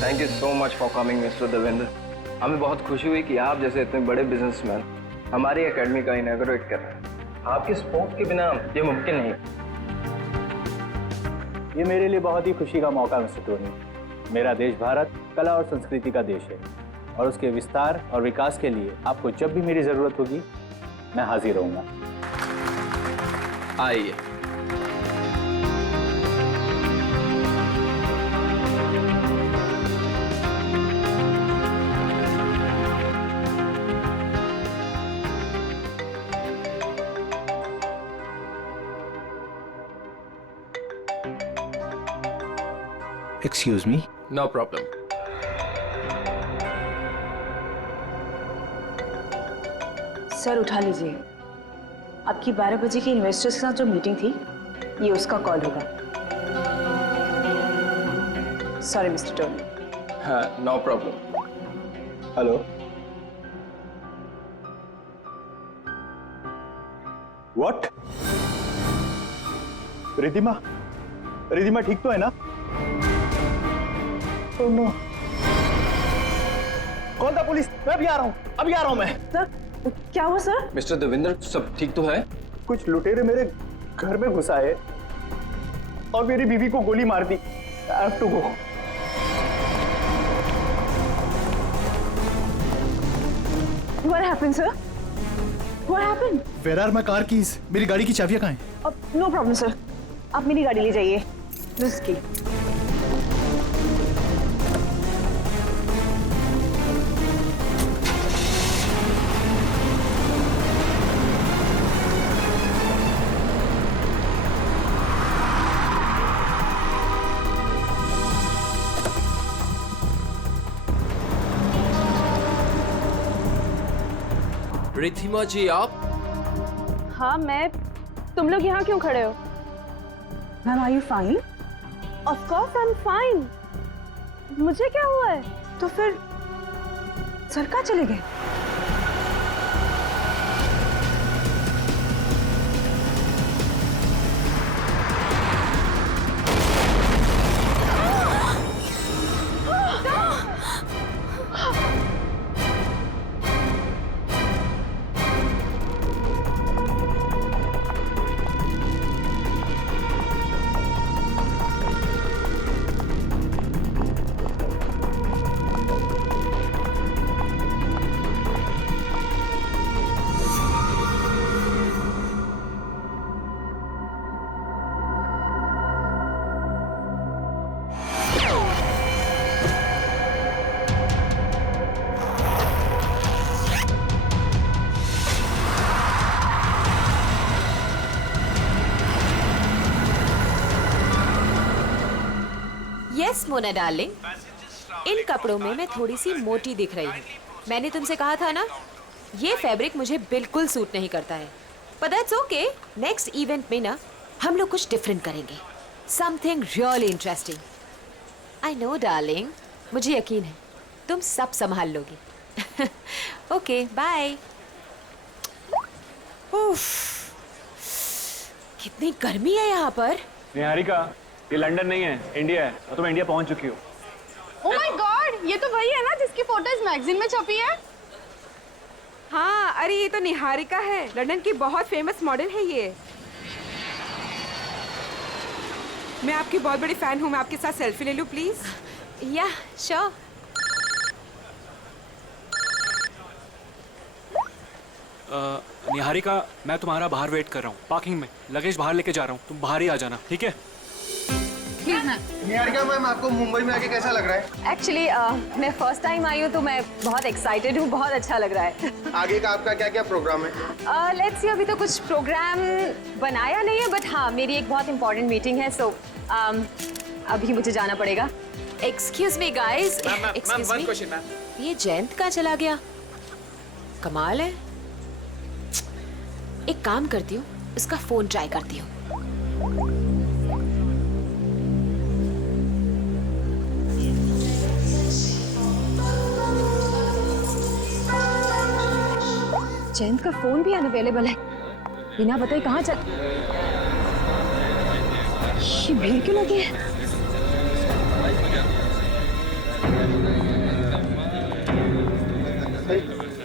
Thank you so much for coming mister Devendra. हमें बहुत खुशी हुई कि आप जैसे इतने बड़े बिजनेसमैन हमारी एकेडमी का इनॉग्रेट कर रहे हैं। आपके सपोर्ट के बिना ये मुमकिन नहीं। ये मेरे लिए बहुत ही खुशी का मौका मिस्टर टोनी। मेरा देश भारत कला और संस्कृति का देश है और उसके विस्तार और विकास के लिए आपको जब भी मेरी जरूरत होगी मैं हाजिर रहूंगा। आइए। Excuse me? No problem. Sir उठा लीजिए। आपकी 12 बजे की इन्वेस्टर्स के साथ जो मीटिंग थी ये उसका कॉल होगा। Sorry Mister Tony. हाँ, no problem. Hello. What? Ridhima, Ridhima ठीक तो है ना? Oh no. Call the police. मैं अभी आ रहा हूँ, अभी आ रहा हूँ मैं। सर क्या हुआ सर? मिस्टर देवेंद्र सब ठीक तो है? कुछ लुटेरे मेरे घर में घुस आए और मेरी बीवी को गोली मार दी। I have to go. What happened, sir? What happened? Where are my car keys? मेरी गाड़ी की चाबियां कहाँ हैं? No problem, sir. आप मेरी गाड़ी ले जाइए। This key. रिधिमा जी आप? हाँ मैं। तुम लोग यहाँ क्यों खड़े हो? Ma'am are you fine? Of course I am fine. मुझे क्या हुआ है? तो फिर सर कहाँ चले गए? यस मोना डार्लिंग, इन कपड़ों में मैं थोड़ी सी मोटी दिख रही हूँ। मैंने तुमसे कहा था ना, ये फैब्रिक मुझे बिल्कुल सूट नहीं करता है। पर दैट्स ओके, नेक्स्ट इवेंट में ना हम लोग कुछ डिफरेंट करेंगे, something really interesting. I know darling, मुझे यकीन है तुम सब संभाल लोगी। Okay bye. कितनी गर्मी है यहाँ पर। निहारिका, ये लंदन नहीं है, इंडिया है और तुम इंडिया पहुंच चुकी हो। ओह माय गॉड, ये तो वही है ना जिसकी फोटोज मैगजीन में छपी है। हाँ, अरे ये तो निहारिका है, लंदन की बहुत फेमस मॉडल है ये। मैं आपकी बहुत बड़ी फैन हूँ, मैं आपके साथ सेल्फी ले लूँ प्लीज? या श्योर। निहारिका, मैं तुम्हारा बाहर वेट कर रहा हूँ, पार्किंग में लगेज बाहर लेके जा रहा हूँ, तुम बाहर ही आ जाना, ठीक है? निहारिका मैम, आपको मुंबई में आके कैसा लग रहा है? एक्चुअली मैं फर्स्ट टाइम आई हूँ तो मैं बहुत एक्साइटेड हूँ, बहुत अच्छा लग रहा है। आगे का आपका क्या क्या प्रोग्राम है? लेट्स सी, अभी तो कुछ प्रोग्राम बनाया नहीं है, बट हाँ मेरी एक बहुत इंपॉर्टेंट मीटिंग है, सो अभी मुझे जाना पड़ेगा। Excuse me guys, excuse me, ये जयंत कहाँ चला गया? कमाल है। एक काम करती हूँ, इसका फोन ट्राई करती हूँ। जयंत का फोन भी अनअवेलेबल है, बिना बताए कहाँ चल। ये भीड़ क्यों लगी है?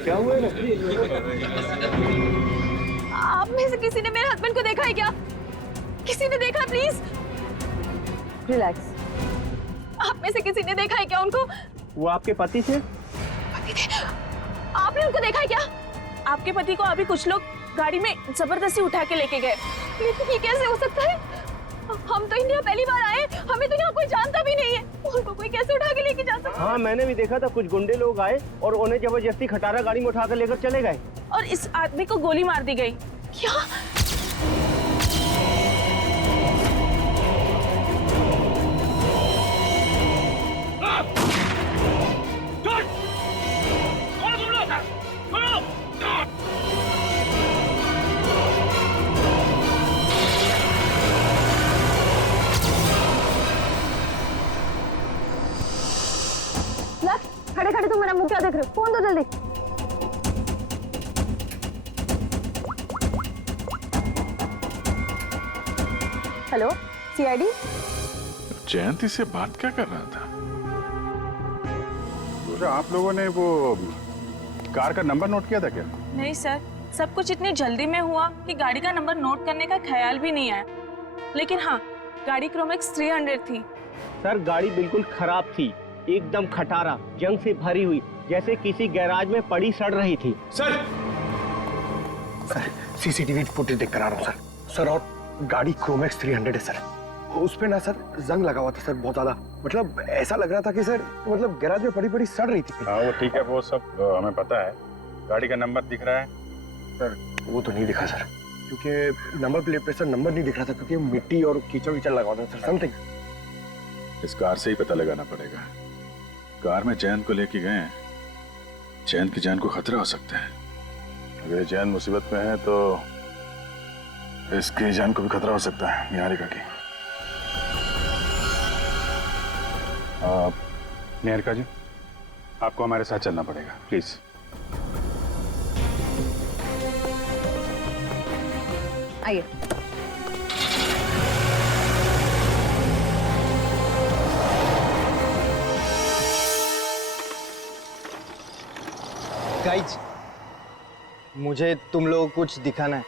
क्या हुआ है? आप में से किसी ने मेरे हस्बैंड को देखा है क्या? किसी ने देखा? Please relax. आप में से किसी ने देखा है क्या उनको? वो आपके पति थे? आपने उनको देखा है क्या? आपके पति को अभी कुछ लोग गाड़ी में जबरदस्ती उठा के लेके गए। लेकिन ये कैसे हो सकता है? हम तो इंडिया पहली बार आए, हमें तो यहाँ कोई जानता भी नहीं है। उनको कोई कैसे उठा के लेके जा सकता है? हाँ, मैंने भी देखा था, कुछ गुंडे लोग आए और उन्हें जबरदस्ती खटारा गाड़ी में उठा कर लेकर चले गए। और इस आदमी को गोली मार दी गई। क्या? खड़े खड़े तुम मेरा मुंह क्या देख रहे हो? फोन दो जल्दी। Hello, CID. जयंती से बात क्या कर रहा था? तो आप लोगों ने वो कार का नंबर नोट किया था क्या? नहीं सर, सब कुछ इतनी जल्दी में हुआ कि गाड़ी का नंबर नोट करने का ख्याल भी नहीं आया। लेकिन हाँ, गाड़ी क्रोमैक्स 300 थी। सर, गाड़ी बिल्कुल खराब थी, एकदम खटारा, जंग से भरी हुई, जैसे किसी गैराज में पड़ी सड़ रही थी। सर सीसीटीवी फुटेज देख कर आ रहा हूँ सर। और गाड़ी क्रोमैक्स 300 है सर। उस पे ना सर जंग लगा हुआ था सर, बहुत ज्यादा। मतलब ऐसा लग रहा था कि सर मतलब गैराज में पड़ी पड़ी सड़ रही थी। हाँ वो ठीक है, वो सब हमें पता है। गाड़ी का नंबर दिख रहा है? सर वो तो नहीं दिखा सर, क्योंकि नंबर प्लेट पे सर नंबर नहीं दिख रहा था, क्योंकि मिट्टी और कीचड़ वीचड़ लगा हुआ था सर, समथिंग। इस कार से ही पता लगाना पड़ेगा। कार में जयंत को लेके गए हैं, जयंत की जान को खतरा हो सकता है। अगर जयंत मुसीबत में है तो इसकी जान को भी खतरा हो सकता है, निहारिका की। निहारिका जी, आपको हमारे साथ चलना पड़ेगा, प्लीज। आइए। गाइज, मुझे तुम लोगों को कुछ दिखाना है।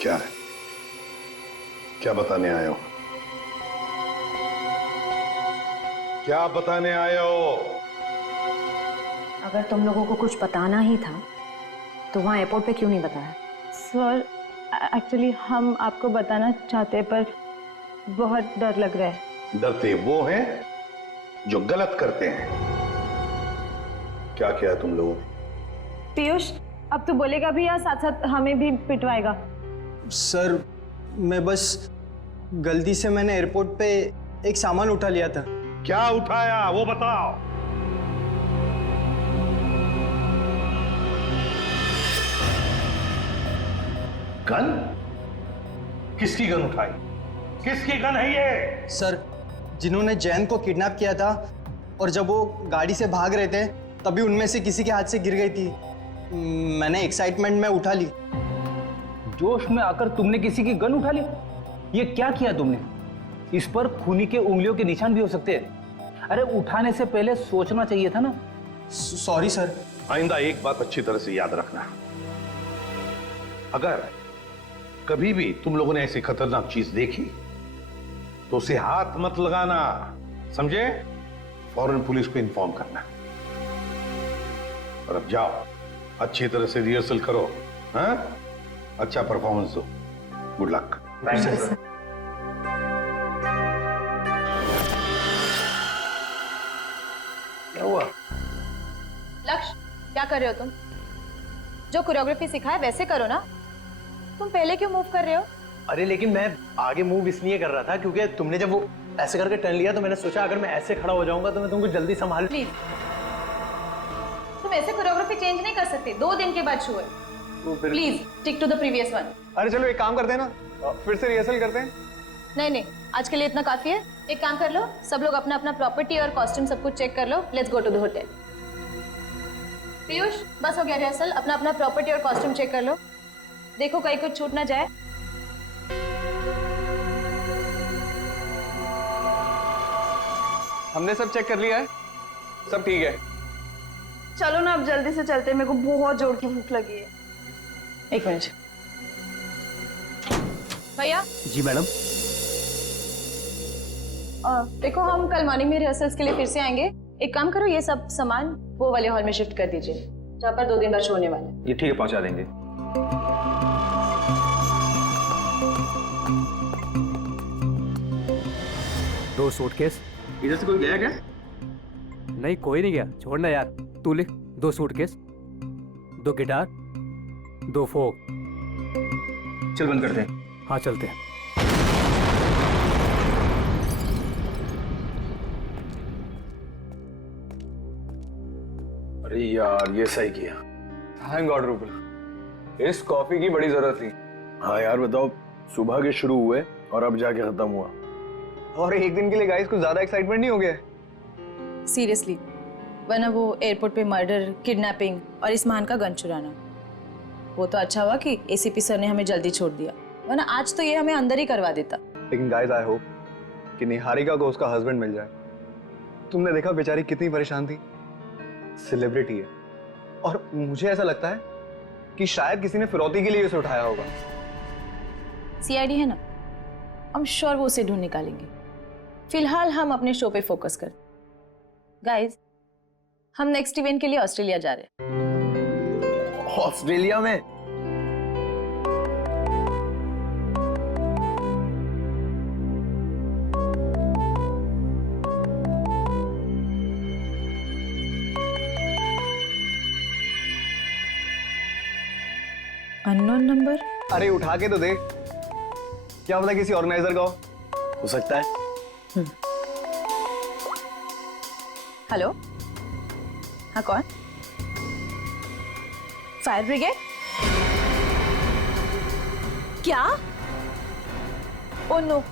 क्या है? क्या बताने आए हो? क्या बताने आए हो? अगर तुम लोगों को कुछ बताना ही था तो वहाँ एयरपोर्ट पे क्यों नहीं बताया? सर, एक्चुअली हम आपको बताना चाहते पर बहुत डर लग रहा है। डरते वो हैं जो गलत करते हैं। क्या किया तुम लोगों ने? पीयूष, अब तो बोलेगा भी या साथ साथ हमें भी पिटवाएगा? सर, मैं बस गलती से मैंने एयरपोर्ट पे एक सामान उठा लिया था। क्या उठाया वो बताओ। गन? किसकी गन उठाई? किसकी गन है ये? सर, जिन्होंने जयंत को किडनैप किया था और जब वो गाड़ी से भाग रहे थे तभी उनमें से किसी के हाथ से गिर गई थी। मैंने एक्साइटमेंट में उठा ली। जोश में आकर तुमने किसी की गन उठा ली? ये क्या किया तुमने? इस पर खूनी के उंगलियों के निशान भी हो सकते हैं। अरे उठाने से पहले सोचना चाहिए था ना। Sorry sir. आइंदा एक बात अच्छी तरह से याद रखना, अगर कभी भी तुम लोगों ने ऐसी खतरनाक चीज देखी तो उसे हाथ मत लगाना, समझे? फौरन पुलिस को इन्फॉर्म करना। और अब जाओ, अच्छी तरह से रिहर्सल करो, हाँ? अच्छा परफॉर्मेंस दो। Good luck. क्या हुआ? लक्ष्य, क्या कर रहे हो तुम? जो कोरियोग्राफी सिखा है वैसे करो ना। तुम पहले क्यों मूव कर रहे हो? अरे लेकिन मैं आगे मूव इसलिए कर रहा था क्योंकि तुमने जब वो ऐसे करके टर्न लिया तो मैंने सोचा अगर मैं ऐसे खड़ा हो जाऊंगा तो मैं तुमको जल्दी संभाल। प्लीज, तुम ऐसे कोरियोग्राफी चेंज नहीं कर सकते। 2 दिन के बाद शो है। Please stick to the previous one. अरे चलो एक काम करते हैं ना, फिर से रिहर्सल करते हैं। नहीं नहीं, आज के लिए इतना काफी है। एक काम कर लो, सब लोग अपना अपना प्रॉपर्टी और कॉस्ट्यूम सब कुछ चेक कर लो। Let's go to the hotel. Piyush बस हो गया रिहर्सल, अपना अपना प्रॉपर्टी और कॉस्ट्यूम चेक कर लो, देखो कहीं कुछ छूट ना जाए। हमने सब चेक कर लिया है, सब ठीक है। चलो ना अब जल्दी से चलते, मेरे को बहुत जोर की भूख लगी है। एक मिनट भैया। जी मैडम। देखो हम कल मॉर्निंग में रिहर्सल्स के लिए फिर से आएंगे। एक काम करो, ये सब सामान वो वाले हॉल में शिफ्ट कर दीजिए जहाँ पर 2 दिन बाद शो होने वाला है। ये ठीक है, पहुंचा देंगे। दो सूटकेस। इधर से कोई गया क्या? नहीं कोई नहीं गया, छोड़ना यार। तू लिख 2 सूटकेस, 2 गिटार, 2 फोक। चल बंद करते हैं। हाँ चलते हैं। अरे यार ये सही किया। थैंक गॉड रूपल, इस कॉफी की बड़ी जरूरत थी। हाँ यार बताओ, सुबह के शुरू हुए और अब जाके खत्म हुआ। और एक दिन के लिए गाइस कुछ ज्यादा एक्साइटमेंट नहीं हो गया? सीरियसली, वरना वो एयरपोर्ट पे मर्डर, किडनैपिंग और इस्मान का गन चुराना, वो तो अच्छा हुआ कि एसीपी सर ने हमें जल्दी छोड़ दिया, वरना आज तो ये हमें अंदर ही करवा देता। लेकिन गाइस आई होप कि निहारिका को उसका हस्बैंड मिल जाए। तुमने देखा बेचारी कितनी परेशान थी, सेलिब्रिटी है, और मुझे ऐसा लगता है कि शायद किसी ने फिरौती के लिए उसे उठाया होगा। सीआईडी है ना, हम श्योर वो उसे ढूंढ निकालेंगे। फिलहाल हम अपने शो पे फोकस कर। गाइस, हम नेक्स्ट इवेंट के लिए ऑस्ट्रेलिया जा रहे हैं। ऑस्ट्रेलिया में? Unknown number? अरे उठा के तो दे, क्या पता किसी ऑर्गेनाइजर का हो सकता है। हेलो, हाँ कौन? Fire brigade? क्या? ओ नो,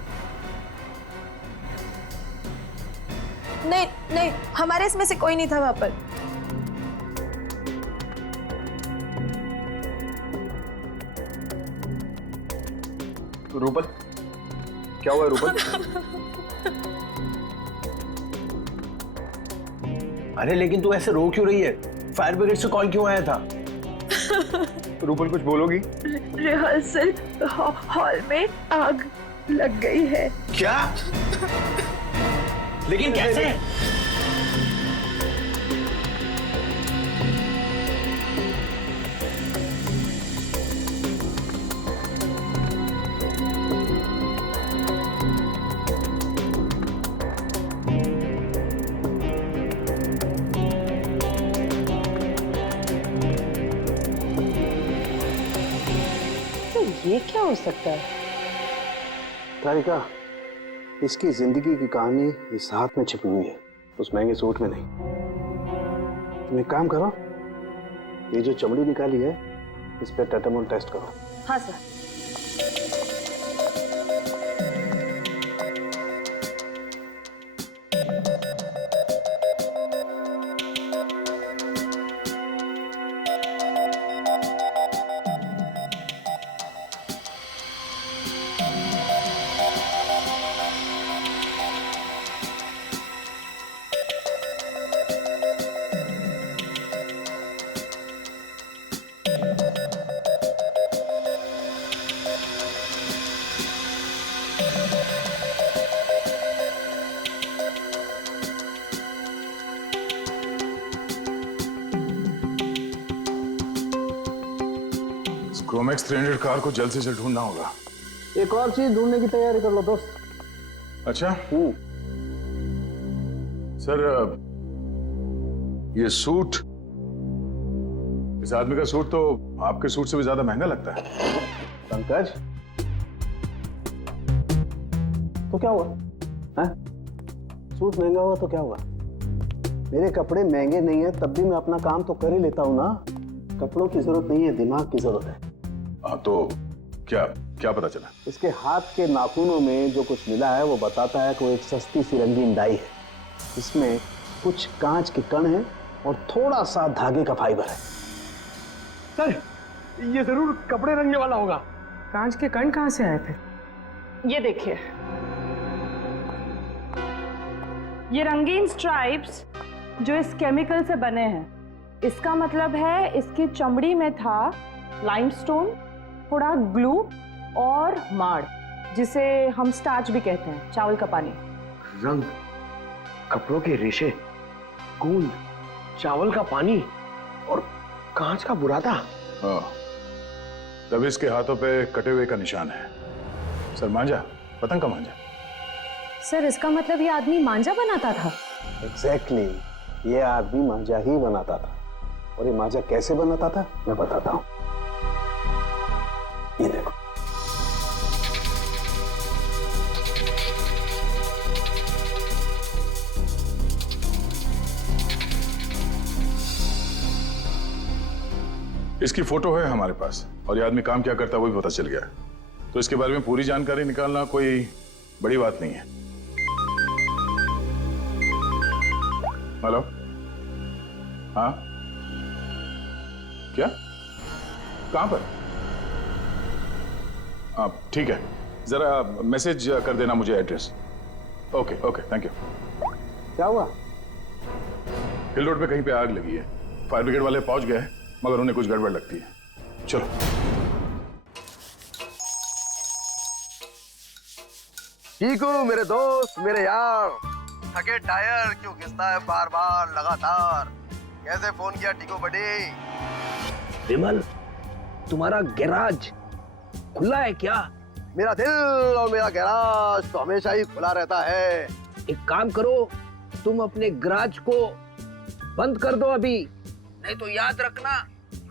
नहीं नहीं, हमारे इसमें से कोई नहीं था वहां पर। रूपल, क्या हुआ रूपल? अरे लेकिन तू ऐसे रो क्यों रही है? फायर ब्रिगेड से कॉल क्यों आया था? रूपल कुछ बोलोगी? रिहर्सल हॉल में आग लग गई है। क्या? लेकिन कैसे? ये क्या हो सकता है? तारिका, इसकी जिंदगी की कहानी इस हाथ में छिपी हुई है, उस महंगे सूट में नहीं। तुम एक काम करो, ये जो चमड़ी निकाली है इस पे टेटामोल टेस्ट करो। हाँ सर। क्रोमैक्स 300 कार को जल्द से जल्द ढूंढना होगा। एक और चीज ढूंढने की तैयारी कर लो दोस्त। अच्छा सर, ये सूट, इस आदमी का सूट तो आपके सूट से भी ज्यादा महंगा लगता है। पंकज, तो क्या हुआ? है? सूट महंगा हुआ तो क्या हुआ? मेरे कपड़े महंगे नहीं है तब भी मैं अपना काम तो कर ही लेता हूँ ना। कपड़ों की जरूरत नहीं है, दिमाग की जरूरत है। हाँ तो क्या क्या पता चला? इसके हाथ के नाखूनों में जो कुछ मिला है वो बताता है कि वो एक सस्ती सी रंगीन डाई है। इसमें कुछ कांच के कण हैं और थोड़ा सा धागे का फाइबर है। सर ये जरूर कपड़े रंगने वाला होगा। कांच के कण कहाँ से आए फिर? ये देखिए, ये रंगीन स्ट्राइप्स जो इस केमिकल से बने हैं, इसका मतलब है इसकी चमड़ी में था लाइमस्टोन, थोड़ा ग्लू और माड़, जिसे हम स्टार्च भी कहते हैं, चावल का पानी। रंग, कपड़ों के रेशे, गूंद, चावल का पानी और कांच का बुरादा। हाँ, तब इसके हाथों पे कटे हुए का निशान है। सर मांझा, पतंग का मांझा। सर इसका मतलब ये आदमी मांझा बनाता था? एग्जैक्टली, ये आदमी मांझा ही बनाता था। और ये मांझा कैसे बनाता था मैं बताता हूं। ये देखो, इसकी फोटो है हमारे पास और ये आदमी काम क्या करता है वो भी पता चल गया है। तो इसके बारे में पूरी जानकारी निकालना कोई बड़ी बात नहीं है। हेलो, हाँ, क्या, कहां पर? आप ठीक है, जरा मैसेज कर देना मुझे address. Okay okay, thank you. क्या हुआ? हिल रोड पे कहीं पे आग लगी है। फायर ब्रिगेड वाले पहुंच गए हैं, मगर उन्हें कुछ गड़बड़ लगती है। चलो। चीकू मेरे दोस्त, मेरे यार, थके टायर क्यों घिसता है बार बार लगातार? कैसे फोन किया टीको बड़ी? विमल, तुम्हारा गैराज खुला है क्या? मेरा दिल और मेरा गैराज तो हमेशा ही खुला रहता है। एक काम करो, तुम अपने गैराज को बंद कर दो अभी, नहीं तो याद रखना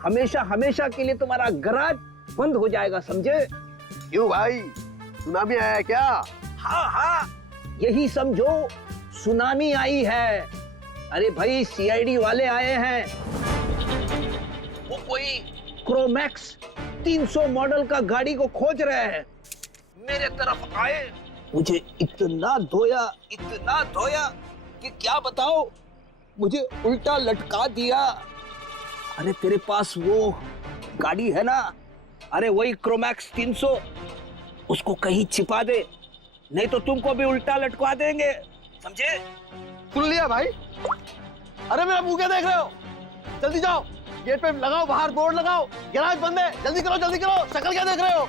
हमेशा हमेशा के लिए तुम्हारा गैराज बंद हो जाएगा, समझे? क्यों भाई, सुनामी आया क्या? हाँ हाँ, यही समझो, सुनामी आई है। अरे भाई, सीआईडी वाले आए हैं। वो कोई क्रोमैक्स 300 मॉडल का गाड़ी को खोज रहे हैं। मेरे तरफ आए, मुझे इतना धोया कि क्या बताओ, मुझे उल्टा लटका दिया। अरे तेरे पास वो गाड़ी है ना, अरे वही क्रोमैक्स 300, उसको कहीं छिपा दे, नहीं तो तुमको भी उल्टा लटका देंगे, समझे? सुन लिया भाई? अरे मेरा मुंह क्या देख रहे हो? जल्दी जाओ, गेट पे लगाओ, बाहर बोर्ड लगाओ, गैराज बंद है, जल्दी करो जल्दी करो। शक्ल क्या देख रहे हो?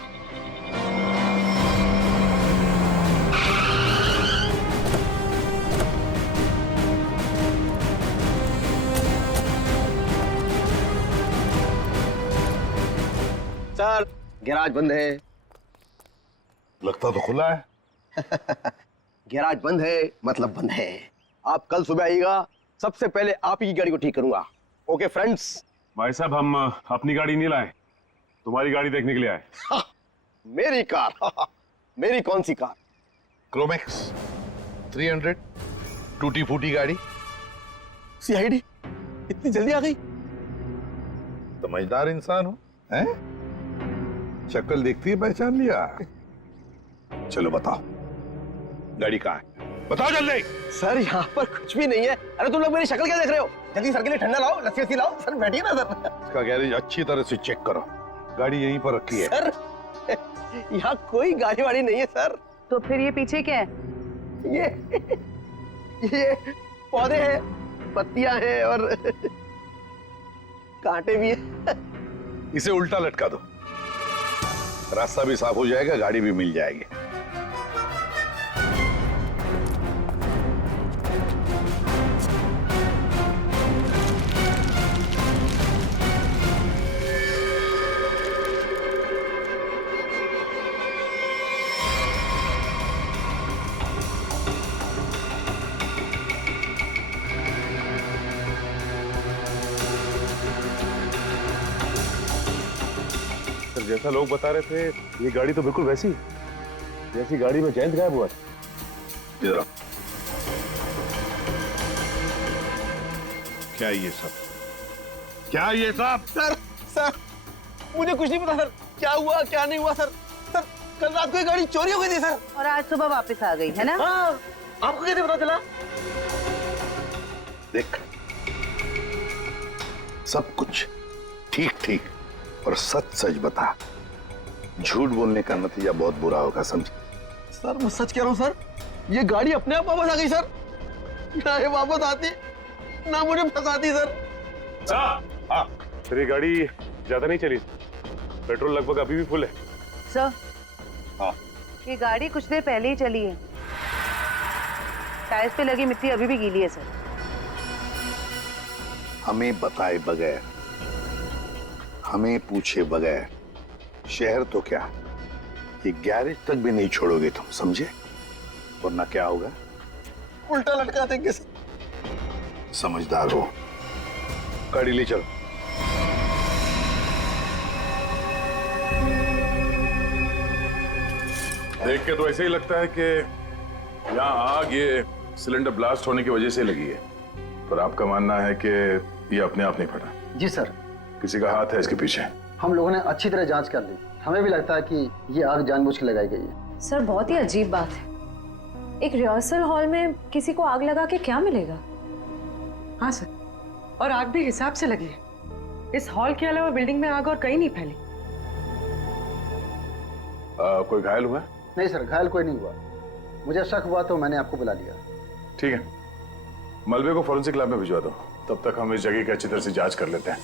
सर गैराज बंद है। लगता तो खुला है। गैराज बंद है मतलब बंद है। आप कल सुबह आइएगा, सबसे पहले आप ही की गाड़ी को ठीक करूंगा। Okay friends? भाई साहब, हम अपनी गाड़ी नहीं लाए, तुम्हारी गाड़ी देखने के लिए आए। मेरी कार? मेरी कौन सी कार? क्रोमैक्स 300 टूटी फूटी गाड़ी। सीआईडी इतनी जल्दी आ गई? समझदार इंसान हो, हैं? शक्ल देखती है पहचान लिया। चलो बताओ, गाड़ी कहाँ है? बताओ जल्दी। सर यहाँ पर कुछ भी नहीं है। अरे तुम लोग मेरी शक्ल क्या देख रहे हो? जल्दी सर के लिए ठंडा लाओ, लस्सी लाओ। सर बैठिए ना सर। इसका गैरेज अच्छी तरह से चेक करो, गाड़ी यहीं पर रखी है। सर यहाँ कोई गाड़ी वाड़ी नहीं है सर। तो फिर ये पीछे क्या है? ये पौधे हैं, पत्तियां हैं और कांटे भी हैं। इसे उल्टा लटका दो, रास्ता भी साफ हो जाएगा, गाड़ी भी मिल जाएगी। जैसा लोग बता रहे थे, ये गाड़ी तो बिल्कुल वैसी जैसी गाड़ी में जयंत गायब हुआ था। क्या ये सब? क्या ये सब? सर मुझे कुछ नहीं पता सर, क्या हुआ क्या नहीं हुआ सर। सर कल रात को ये गाड़ी चोरी हो गई थी सर, और आज सुबह वापस आ गई है ना? हाँ, आपको कैसे पता चला? देख, सब कुछ ठीक ठीक और सच सच बता। झूठ बोलने का नतीजा बहुत बुरा होगा, समझे? सर मैं सच कह रहा हूँ सर, ये गाड़ी अपने आप वापस आ गई सर। ना ये वापस आती ना मुझे फंसाती सर। हाँ, तेरी गाड़ी ज्यादा नहीं चली, पेट्रोल लगभग अभी भी फुल है। सर हाँ, ये गाड़ी कुछ देर पहले ही चली है, टायर्स पे लगी मिट्टी अभी भी गीली है सर। हमें बताए बगैर, हमें पूछे बगैर शहर तो क्या, ये गैरेज तक भी नहीं छोड़ोगे तुम, समझे? वरना क्या होगा? उल्टा लटका देंगे सर। समझदार हो, गाड़ी ले चलो। देख के तो ऐसे ही लगता है कि यहाँ आग ये सिलेंडर ब्लास्ट होने की वजह से लगी है, पर आपका मानना है कि ये अपने आप नहीं फटा? जी सर, किसी का हाथ है इसके पीछे? हम लोगों ने अच्छी तरह जांच कर ली, हमें भी लगता है कि ये आग जानबूझ के लगाई गई है। सर बहुत ही अजीब बात है, एक रिहर्सल हॉल में किसी को आग लगा के क्या मिलेगा? हाँ सर, और आग भी हिसाब से लगी है। इस हॉल के अलावा बिल्डिंग में आग और कहीं नहीं फैली। कोई घायल हुआ? नहीं सर, घायल कोई नहीं हुआ। मुझे शक हुआ तो मैंने आपको बुला लिया। ठीक है, मलबे को फॉरेंसिक लैब में भिजवा दो, तब तक हम इस जगह की अच्छी तरह से जांच कर लेते हैं।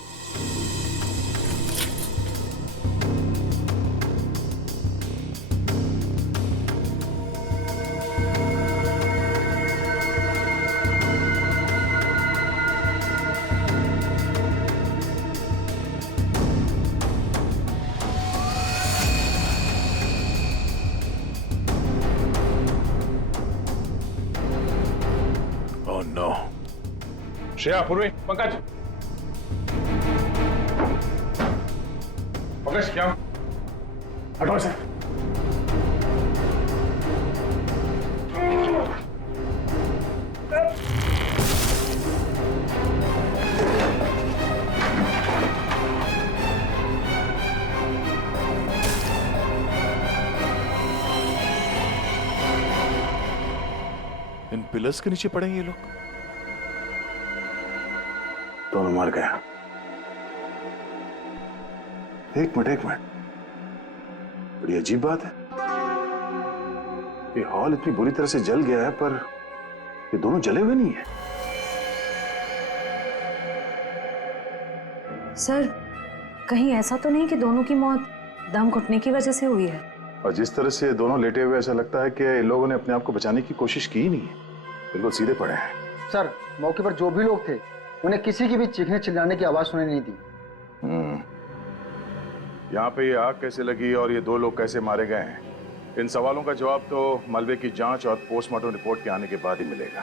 Oh no! श्रेया, पूर्वी, पंकज, पंकज क्या हटो से। इन पिलर्स के नीचे पड़े ये लोग। दोनों मर गया। एक मिनट, बड़ी अजीब बात है, ये हॉल इतनी बुरी तरह से जल गया है पर ये दोनों जले हुए नहीं है। सर कहीं ऐसा तो नहीं कि दोनों की मौत दम घुटने की वजह से हुई है? और जिस तरह से दोनों लेटे हुए ऐसा लगता है कि इन लोगों ने अपने आप को बचाने की कोशिश की ही नहीं है, बिल्कुल सीधे पड़े हैं। सर मौके पर जो भी लोग थे उन्हें किसी की भी चीखने चिल्लाने की आवाज सुनाई नहीं दी। यहाँ पे ये आग कैसे लगी और ये दो लोग कैसे मारे गए हैं, इन सवालों का जवाब तो मलबे की जांच और पोस्टमार्टम रिपोर्ट के आने के बाद ही मिलेगा।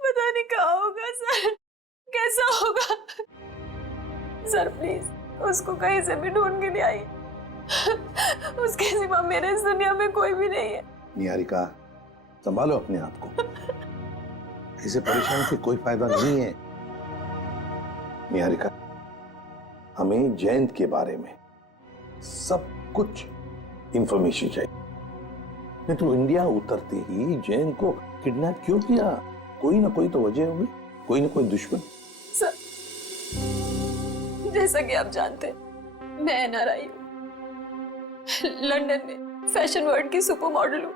पता नहीं क्या होगा सर, कैसा होगा? सर प्लीज उसको कहीं से भी ढूंढ के नहीं आई, उसके सिवा मेरे इस दुनिया में कोई भी नहीं है। निहारिका, संभालो अपने आप को, ऐसे परेशान से कोई फायदा नहीं है। निहारिका, हमें जयंत के बारे में सब कुछ इंफॉर्मेशन चाहिए। नहीं तो इंडिया उतरते ही जयंत को किडनैप क्यों किया? कोई ना कोई तो वजह होगी, कोई ना कोई दुश्मन। सर जैसा कि आप जानते हैं, मैं एनआरआई हूँ, लंदन में फैशन वर्ल्ड की सुपर मॉडल हूँ,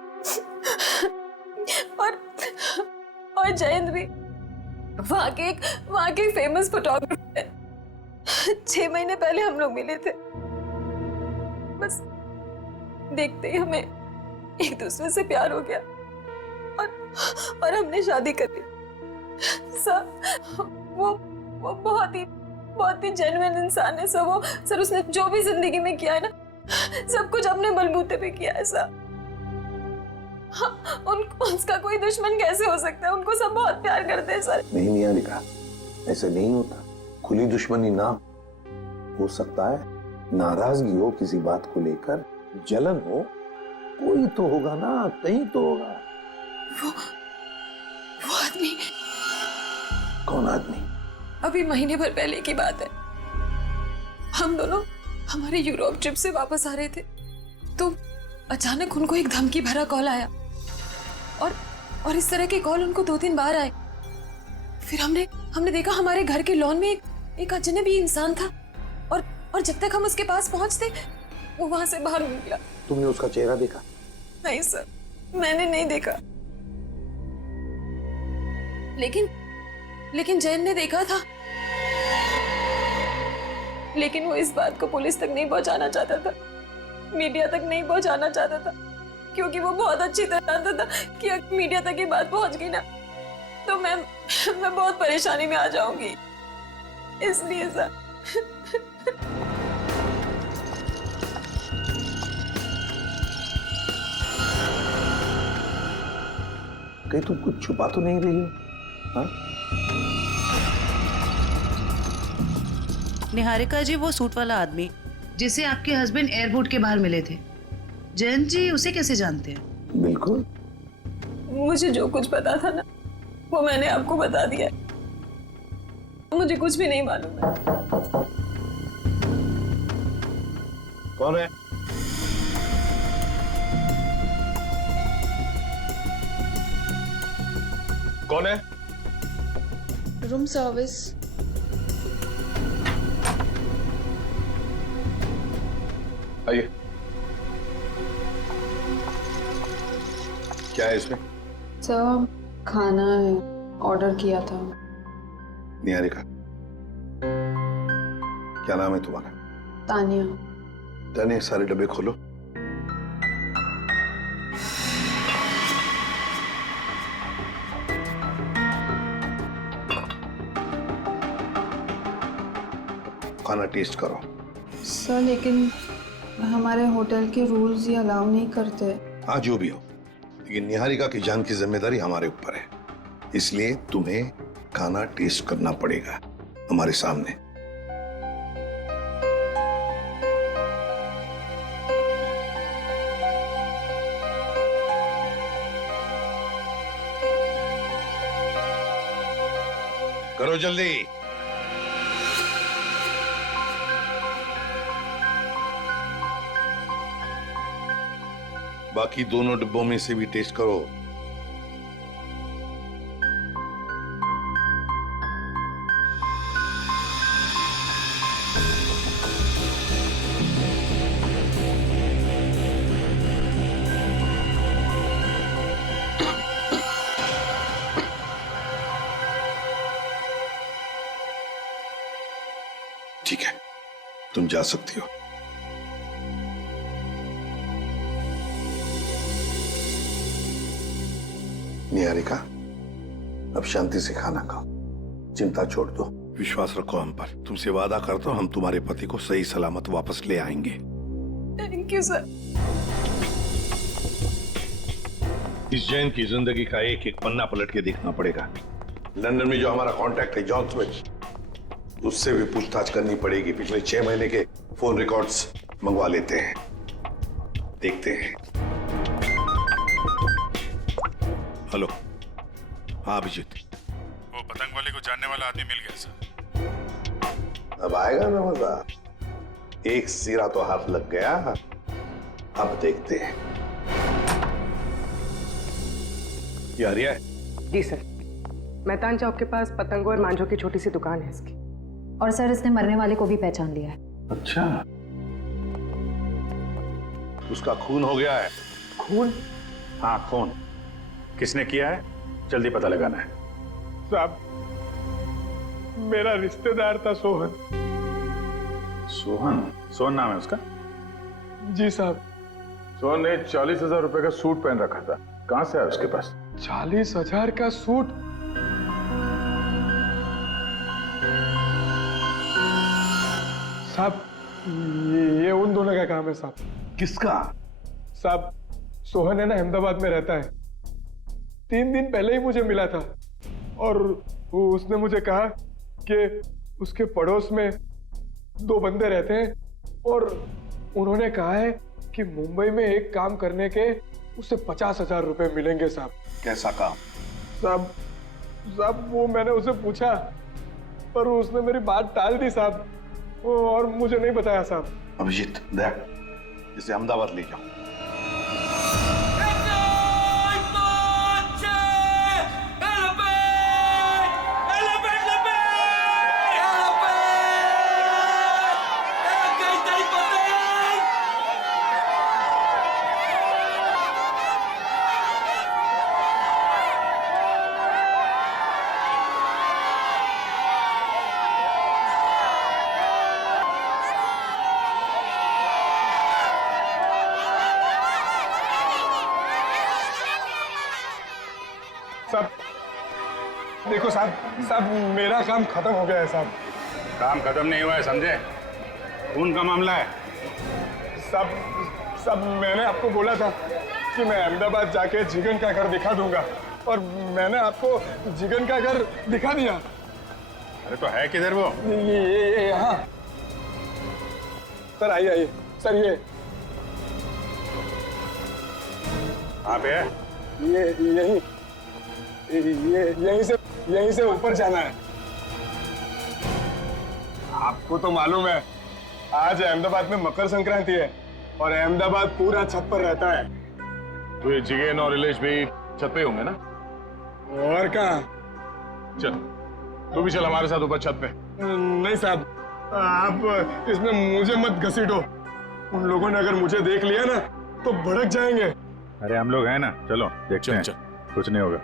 और जयंत भी वहाँ के फेमस फोटोग्राफर है। 6 महीने पहले हम लोग मिले थे, बस देखते ही हमें एक दूसरे से प्यार हो गया और हमने शादी कर ली। सर वो बहुत ही जेन्युइन इंसान है सर। सर उसने जो भी जिंदगी में किया है ना, सब कुछ अपने बलबूते पे किया है सर। उसका कोई दुश्मन कैसे हो सकता है? उनको सब बहुत प्यार करते हैं सर। नहीं निहारिका, ऐसा नहीं होता। खुली दुश्मनी ना हो सकता है, नाराजगी हो किसी बात को लेकर, जलन हो, कोई तो होगा ना, कहीं तो होगा। वो आदमी। कौन आदमी? अभी महीने भर पहले की बात है, हम दोनों हमारे यूरोप ट्रिप से वापस आ रहे थे, तो अचानक उनको एक धमकी भरा कॉल आया और इस तरह के कॉल उनको 2-3 बार आए। फिर हमने देखा हमारे घर के लॉन में एक अजनबी इंसान था और जब तक हम उसके पास पहुंचते वो वहां से बाहर निकला। तुमने उसका चेहरा देखा? नहीं सर, मैंने नहीं देखा, लेकिन जैन ने देखा था। लेकिन वो इस बात को पुलिस तक नहीं पहुंचाना चाहता था, मीडिया तक नहीं पहुंचाना चाहता था, क्योंकि वो बहुत अच्छी तरह जानता था कि अगर मीडिया तक ये बात पहुंच गई ना तो मैं बहुत परेशानी में आ जाऊंगी, इसलिए सर। कहीं तुम कुछ छुपा तो नहीं रही हो? हाँ? निहारिका जी, वो सूट वाला आदमी जिसे आपके हस्बैंड एयरपोर्ट के बाहर मिले थे, जयंत जी उसे कैसे जानते हैं? बिल्कुल। मुझे जो कुछ पता था ना वो मैंने आपको बता दिया। मुझे कुछ भी नहीं मालूम है। कौन है? कौन है? Room service. आइए। क्या है इसमें? सर खाना है, ऑर्डर किया था। निहारिका, क्या नाम है तुम्हारा? तानिया। तानिया, सारे डब्बे खोलो। खाना टेस्ट करो। सर लेकिन हमारे होटल के रूल्स ये अलाउ नहीं करते। हाँ, जो भी हो, लेकिन निहारिका की जान की जिम्मेदारी हमारे ऊपर है, इसलिए तुम्हें खाना टेस्ट करना पड़ेगा हमारे सामने। करो जल्दी। बाकी दोनों डिब्बों में से भी टेस्ट करो। ठीक है, तुम जा सकती हो। निहारिका, अब शांति से खाना खाओ, चिंता छोड़ दो, विश्वास रखो हम पर। तुमसे वादा करता हूं हम तुम्हारे पति को सही सलामत वापस ले आएंगे। Thank you sir. इस जैन की जिंदगी का एक एक पन्ना पलट के देखना पड़ेगा। लंदन में जो हमारा कांटेक्ट है जॉन स्मिथ, उससे भी पूछताछ करनी पड़ेगी। पिछले 6 महीने के फोन रिकॉर्ड्स मंगवा लेते हैं, देखते हैं। हेलो। हाँ अभिजीत, वो पतंग वाले को जानने वाला आदमी मिल गया सर। अब आएगा ना मजा। एक सिरा तो हाथ लग गया, अब देखते हैं। ये आर्या है? जी सर, मेहतान चौक के पास पतंगों और मांझों की छोटी सी दुकान है इसकी। और सर इसने मरने वाले को भी पहचान लिया है। अच्छा, उसका खून हो गया है। खून? हाँ खून। किसने किया है जल्दी पता लगाना है। साहब, मेरा रिश्तेदार था सोहन। सोहन? सोहन नाम है उसका? जी साहब। सोहन ने 40,000 रुपए का सूट पहन रखा था, कहां से है उसके पास? 40,000 का सूट? साहब, ये उन दोनों का काम है साहब। किसका? साहब, सोहन है ना, अहमदाबाद में रहता है। 3 दिन पहले ही मुझे मिला था और उसने मुझे कहा कि उसके पड़ोस में 2 बंदे रहते हैं और उन्होंने कहा है कि मुंबई में एक काम करने के उसे 50,000 रुपए मिलेंगे साहब। कैसा काम? साहब वो मैंने उसे पूछा पर उसने मेरी बात टाल दी साहब, और मुझे नहीं बताया साहब। अभिजीत, देख, इसे अहमदाबाद ले जाओ। साहब देखो साहब मेरा काम खत्म हो गया है साहब। काम खत्म नहीं हुआ है, समझे? खून का मामला है। साहब मैंने आपको बोला था कि मैं अहमदाबाद जाके जिगन का घर दिखा दूंगा, और मैंने आपको जिगन का घर दिखा दिया। अरे तो है किधर वो? ये यहाँ। सर आइए सर, ये कहाँ पे है? यहीं से ऊपर जाना है। आपको तो मालूम है आज अहमदाबाद में मकर संक्रांति है और अहमदाबाद पूरा छत पर रहता है। तो ये जिगेन और रिलेश भी छत पे होंगे ना? और कहाँ? चल तू भी चल हमारे साथ ऊपर छत पे। नहीं साहब, आप इसमें मुझे मत घसीटो। उन लोगों ने अगर मुझे देख लिया ना तो भड़क जाएंगे। अरे हम लोग हैं ना, चलो देखते हैं। कुछ नहीं होगा।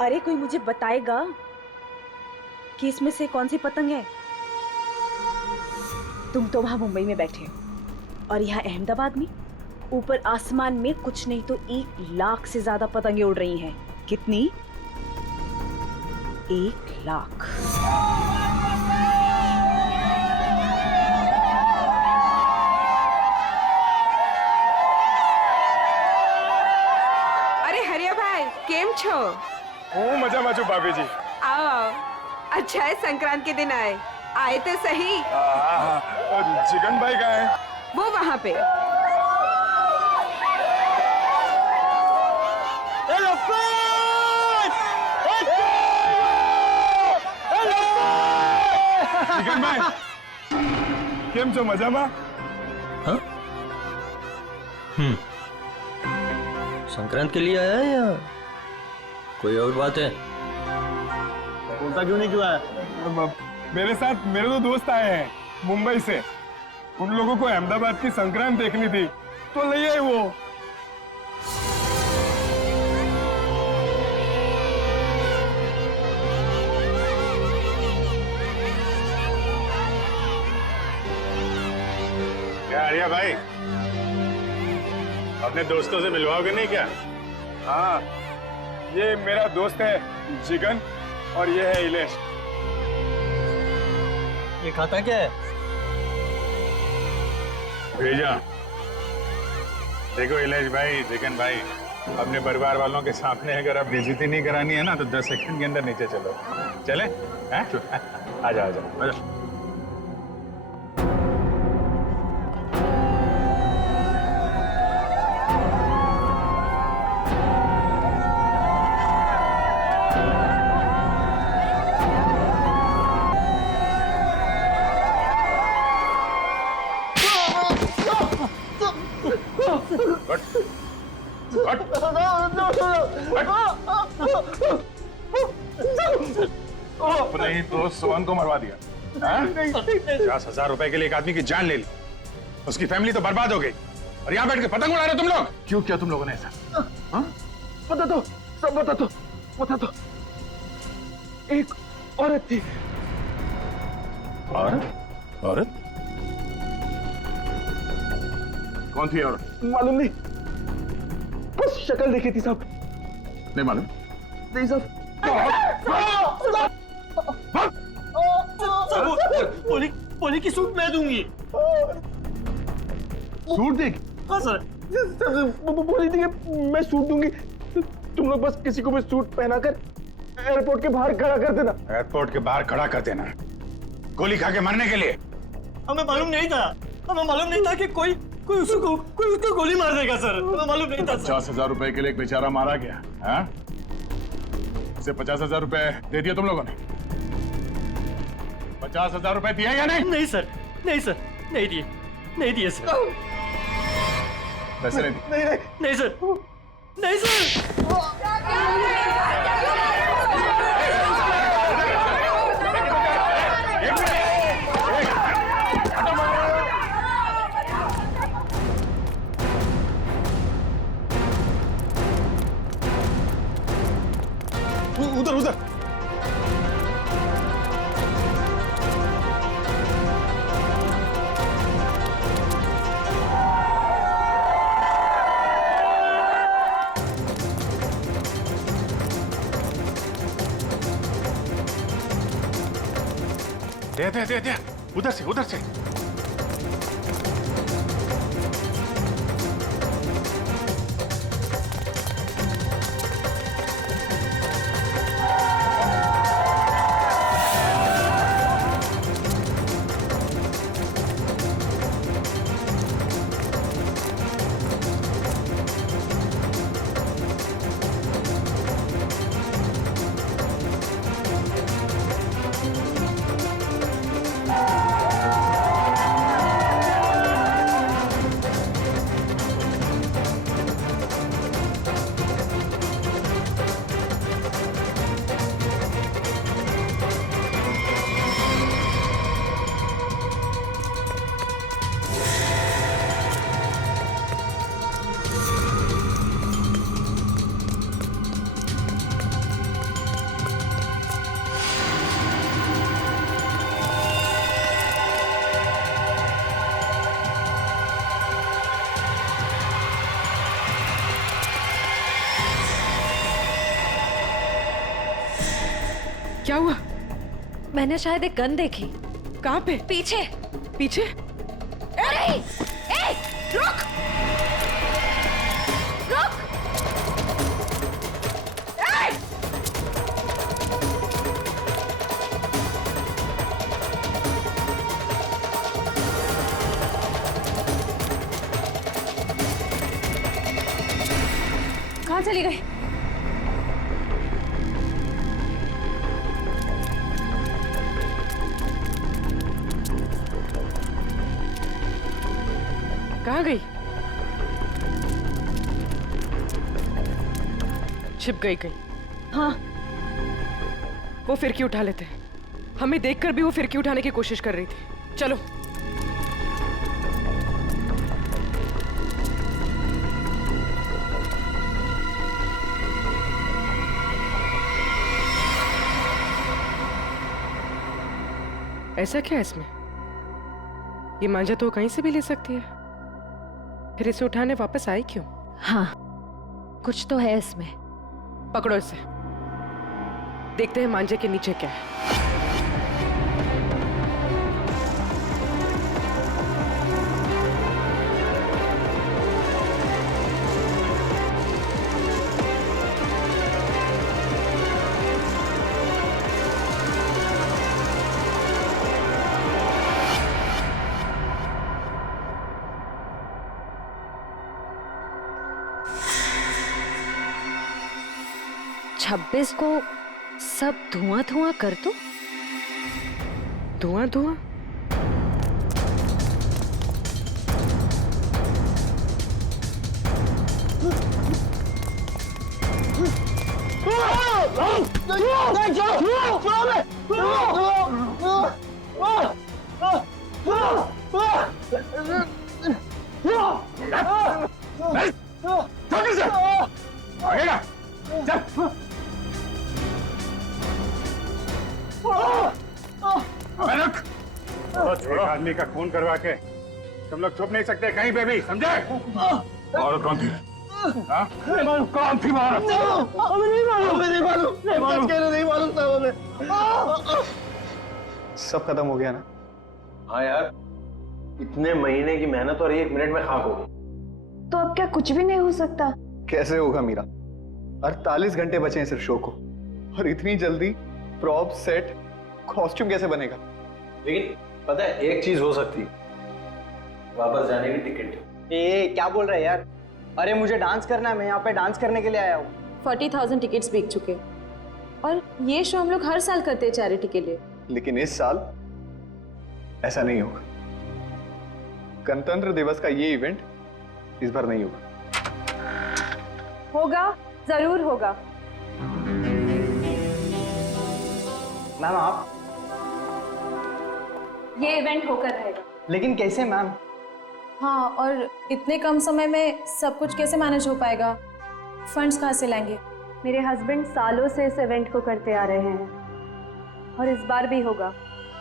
अरे कोई मुझे बताएगा कि इसमें से कौन सी पतंग है? तुम तो वहां मुंबई में बैठे हो और यहाँ अहमदाबाद में ऊपर आसमान में कुछ नहीं तो 1 लाख से ज्यादा पतंगे उड़ रही हैं। कितनी? 1 लाख। अरे हरिया भाई केम छो? ओ मजा माचू भाभी जी। आओ, अच्छा है संक्रांत के दिन आए तो सही। जिगन भाई कहाँ है? वो वहाँ पे। जिगन भाई केम छो, मजामा? हाँ? संक्रांत के लिए आया है या कोई और बात है? बोलता क्यों नहीं, क्यों आया? मेरे साथ मेरे 2 दोस्त आए हैं मुंबई से। उन लोगों को अहमदाबाद की संक्रांत देखनी थी तो ले आए वो। क्या हरिया भाई, अपने दोस्तों से मिलवाओगे नहीं क्या? हाँ, ये मेरा दोस्त है जिगन और ये है इलेश। ये खाता क्या है? भेजा। देखो इलेश भाई, जिगन भाई, अपने परिवार वालों के सामने अगर आप बेइज्जती नहीं करानी है ना तो 10 सेकंड के अंदर नीचे चलो। चले? आ जाओ। अपने ही दोस्त सोहन को मरवा दिया। 50,000 रुपए के लिए एक आदमी की जान ले ली, उसकी फैमिली तो बर्बाद हो गई, और यहाँ बैठ के पतंग उड़ा रहे तुम लोग। क्यों किया तुम लोगों ने ऐसा? बता दो, सब बता दो। एक औरत थी। औरत? कौन थी औरत? मालूम नहीं, बस शक्ल देखी थी साहब। नहीं मालूम? नहीं साहब। पोली की सूट मैं दूंगी। सूट देगी? हाँ सर। बोली थी कि मैं सूट दूंगी, तुम लोग बस किसी को भी सूट पहनाकर एयरपोर्ट के बाहर खड़ा कर देना। एयरपोर्ट के बाहर खड़ा कर देना? गोली खा के मरने के लिए? हमें मालूम नहीं था कि कोई उसको गोली मार देगा सर। हमें मालूम नहीं था। 50,000 रुपए के लिए एक बेचारा मारा गया। हाँ? उसे 50,000 रुपए दे दिया तुम लोगों ने? 50,000 रुपए दिया या नहीं? नहीं सर, नहीं दिए सर। पैसे नहीं सर। उधर। दे उधर से उधर से। क्या हुआ? मैंने शायद एक गन देखी। कहाँ पे? पीछे। पीछे? अरे! ए! रुक! रुक! ए! कहाँ चली गई? कहाँ गई? छिप गई कहीं। हाँ। वो फिरकी उठा लेते हैं। हमें देखकर भी वो फिरकी उठाने की कोशिश कर रही थी। चलो। ऐसा क्या है इसमें? ये मांझा तो कहीं से भी ले सकती है, फिर इसे उठाने वापस आई क्यों? हाँ, कुछ तो है इसमें। पकड़ो इसे, देखते हैं मांझे के नीचे क्या है। छब्बीस को सब धुआं धुआं कर दो। धुआं धुआं? एक आदमी का खून करवा के तुम लोग छुप नहीं सकते कहीं पे भी, समझे? और कौन थी? कौन थी औरत? नहीं मालूम। सब खत्म हो गया ना? हाँ यार, इतने महीने की मेहनत और 1 मिनट में खाक हो गई। तो अब क्या कुछ भी नहीं हो सकता? कैसे होगा मीरा? 48 घंटे बचे हैं सिर्फ शो को, और इतनी जल्दी प्रॉप सेट कॉस्ट्यूम कैसे बनेगा? लेकिन पता है एक चीज हो सकती है, वापस जाने की टिकट। ए क्या बोल रहे हैं यार? अरे मुझे डांस करना है, मैं यहाँ पे डांस करने के लिए आया हूँ। 40,000 टिकट्स बिक चुके, और ये शो हम लोग हर साल करते हैं चैरिटी के लिए। लेकिन इस साल ऐसा नहीं होगा। गणतंत्र दिवस का ये इवेंट इस बार नहीं होगा। होगा, जरूर होगा। मैम आप? ये इवेंट होकर रहेगा। लेकिन कैसे मैम? हाँ, और इतने कम समय में सब कुछ कैसे मैनेज हो पाएगा? फंड्स कहाँ से लाएंगे? मेरे हस्बैंड सालों से इस इवेंट को करते आ रहे हैं और इस बार भी होगा,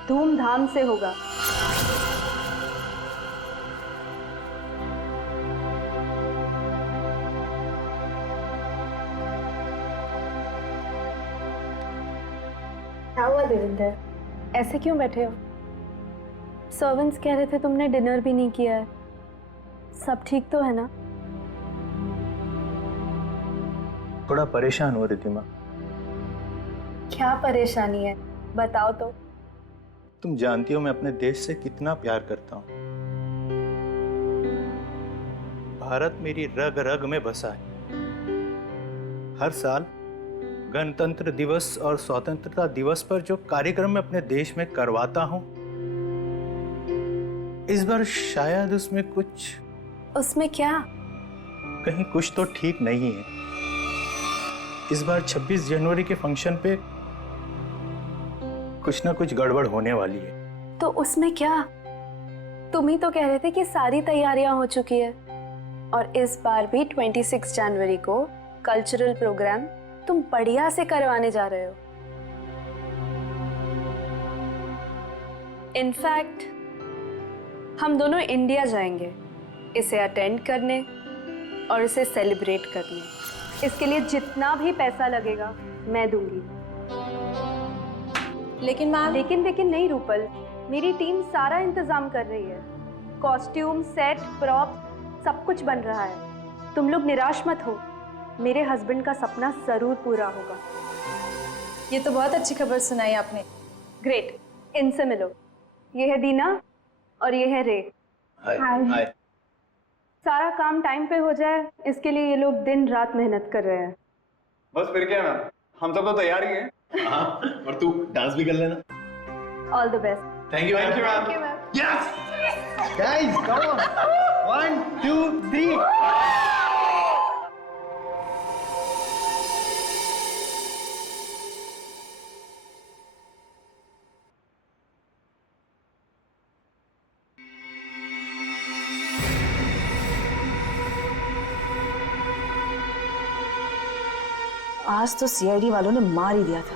धूमधाम से होगा। क्या हुआ देविंदर, ऐसे क्यों बैठे हो? सर्वेंट्स कह रहे थे तुमने डिनर भी नहीं किया है। सब ठीक तो है ना? थोड़ा परेशान हो रिद्धिमा। क्या परेशानी है, बताओ तो। तुम जानती हो मैं अपने देश से कितना प्यार करता हूँ। भारत मेरी रग रग में बसा है। हर साल गणतंत्र दिवस और स्वतंत्रता दिवस पर जो कार्यक्रम मैं अपने देश में करवाता हूँ, इस बार शायद उसमें कुछ। उसमें क्या? कहीं कुछ तो ठीक नहीं है। इस बार 26 जनवरी के फंक्शन पे कुछ ना कुछ गड़बड़ होने वाली है। तो उसमें क्या? तुम ही तो कह रहे थे कि सारी तैयारियां हो चुकी है और इस बार भी 26 जनवरी को कल्चरल प्रोग्राम तुम बढ़िया से करवाने जा रहे हो। इनफैक्ट हम दोनों इंडिया जाएंगे इसे अटेंड करने और इसे सेलिब्रेट करने। इसके लिए जितना भी पैसा लगेगा मैं दूंगी। लेकिन मैम। लेकिन नहीं रूपल, मेरी टीम सारा इंतजाम कर रही है। कॉस्ट्यूम, सेट, प्रॉप सब कुछ बन रहा है। तुम लोग निराश मत हो, मेरे हस्बैंड का सपना जरूर पूरा होगा। ये तो बहुत अच्छी खबर सुनाई आपने। ग्रेट, इनसे मिलो। ये है दीना और ये है रे। हाय। सारा काम टाइम पे हो जाए इसके लिए ये लोग दिन रात मेहनत कर रहे हैं। बस फिर क्या ना, हम सब तो तैयार ही हैं। हाँ, और तू डांस भी कर लेना। All the best. Thank you ma'am. Yes guys, come on. 1 2 3। आज तो सीआईडी वालों ने मार ही दिया था।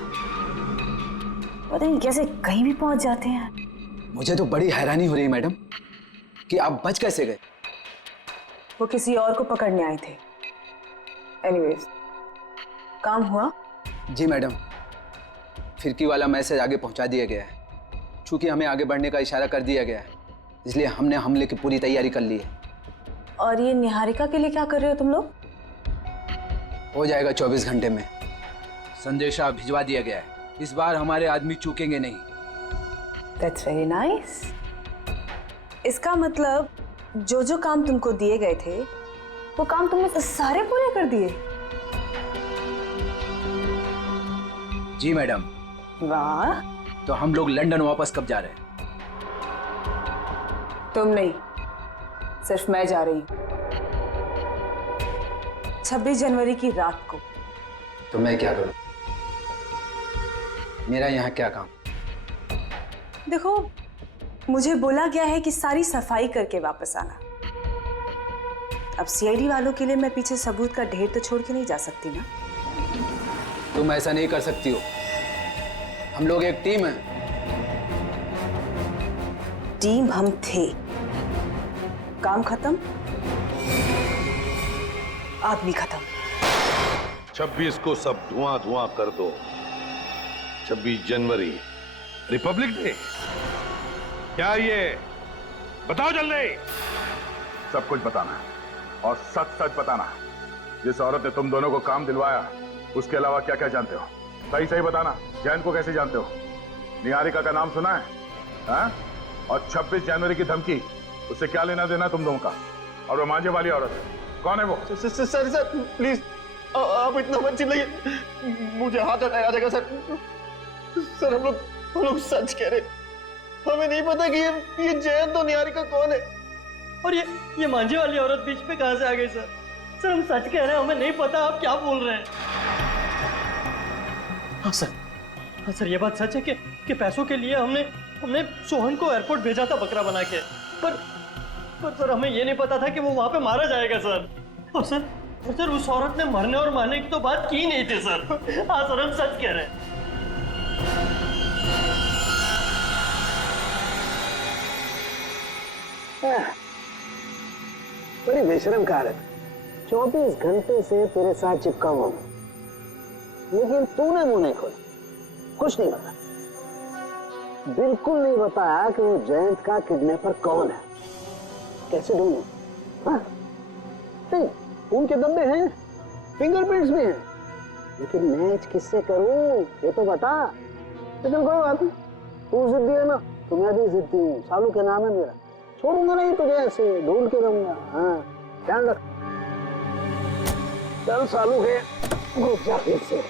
पता नहीं कैसे कहीं भी पहुंच जाते हैं। मुझे तो बड़ी हैरानी हो रही है मैडम कि आप बच कैसे गए। वो किसी और को पकड़ने आए थे। एनीवेज, काम हुआ? जी मैडम, फिरकी वाला मैसेज आगे पहुंचा दिया गया है। चूंकि हमें आगे बढ़ने का इशारा कर दिया गया है, इसलिए हमने हमले की पूरी तैयारी कर ली है। और ये निहारिका के लिए क्या कर रहे हो तुम लोग? हो जाएगा 24 घंटे में। संदेशा भिजवा दिया गया है। इस बार हमारे आदमी चूकेंगे नहीं। That's very nice. इसका मतलब जो जो काम तुमको दिए गए थे वो काम तुमने सारे पूरे कर दिए? जी मैडम। वाह। तो हम लोग लंदन वापस कब जा रहे हैं? तुम नहीं, सिर्फ मैं जा रही हूँ। 26 जनवरी की रात को। तो मैं क्या करूं? मेरा यहाँ क्या काम? देखो, मुझे बोला गया है कि सारी सफाई करके वापस आना। अब सीआईडी वालों के लिए मैं पीछे सबूत का ढेर तो छोड़ के नहीं जा सकती ना। तुम ऐसा नहीं कर सकती हो। हम लोग एक टीम है। टीम हम थे, काम खत्म, आदमी खत्म। 26 को सब धुआं धुआं कर दो। 26 जनवरी रिपब्लिक डे। क्या ये बताओ जल्दी। सब कुछ बताना है और सच सच बताना है। जिस औरत ने तुम दोनों को काम दिलवाया उसके अलावा क्या क्या जानते हो? सही सही बताना। जैन को कैसे जानते हो? निहारिका का नाम सुना है? हाँ? और 26 जनवरी की धमकी, उससे क्या लेना देना तुम दोनों का? और वो मांझे वाली औरत कौन है वो? सर प्लीज आप इतना मत चिल्लाइए, मुझे हाथ अटैक आ जाएगा सर। सर हम लोग सच कह रहे, हमें नहीं पता कि ये जैन तो निहारिका कौन है और ये मांझे वाली औरत बीच में कहां से आ गई सर। सर हम सच कह रहे हैं, हमें नहीं पता आप क्या बोल रहे हैं। हाँ सर ये बात सच है कि पैसों के लिए हमने सोहन को एयरपोर्ट भेजा था बकरा बना के, पर सर हमें ये नहीं पता था कि वो वहां पे मारा जाएगा सर। और सर उस औरत ने मरने और मारने की तो बात की नहीं थी सर। हाँ सर, हम सच कह रहे हैं। बड़ी बेशरम कहावत। 24 घंटे से तेरे साथ चिपका हुआ हूं, लेकिन तूने मुंह नहीं खोला, कुछ नहीं बताया, बिल्कुल नहीं बताया कि वो जयंत का किडनैपर कौन है। कैसे ढूंढूं? हाँ? नहीं, उनके दब्बे हैं, फिंगरप्रिंट्स भी हैं, लेकिन मैच किससे करूं ये तो बता। लेकिन कोई बात नहीं, तू जिद्दी है ना तो मैं भी जिद्दी हूँ। सालू के नाम है मेरा, छोड़ूंगा नहीं तुझे, ऐसे ढूंढ के रहूंगा। हाँ ध्यान रख। चल सालू के घुस जा फिर से।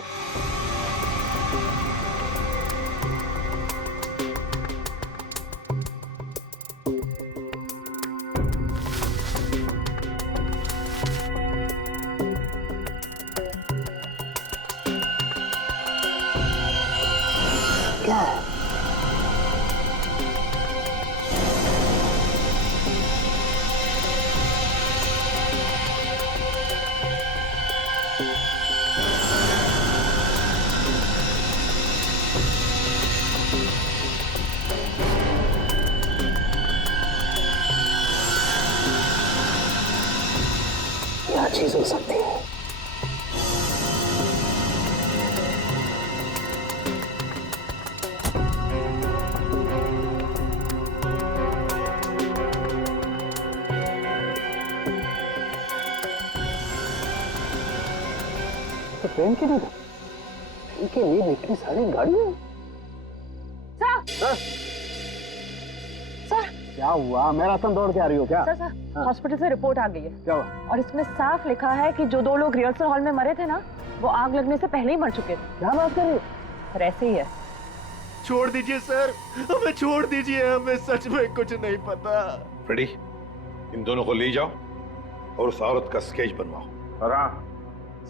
क्या है? क्या चीज हो सकती है? तो ट्रेन की नहीं, ट्रेन के लिए इतनी सारी गाड़ियां। सर सर क्या हुआ? मैराथन दौड़ के आ रही हो क्या? सर हॉस्पिटल से रिपोर्ट आ गई है। क्या हुआ? और इसमें साफ लिखा है कि जो 2 लोग रिहर्सल हॉल में मरे थे ना, वो आग लगने से पहले ही मर चुके थे। क्या बात कर रही हो? सर ऐसे ही है। छोड़ दीजिए सर, हमें छोड़ दीजिए, हमें सच में कुछ नहीं पता। फ्रेडी, इन दोनों को ले जाओ और उस औरत का स्केच बनवाओ। और हाँ,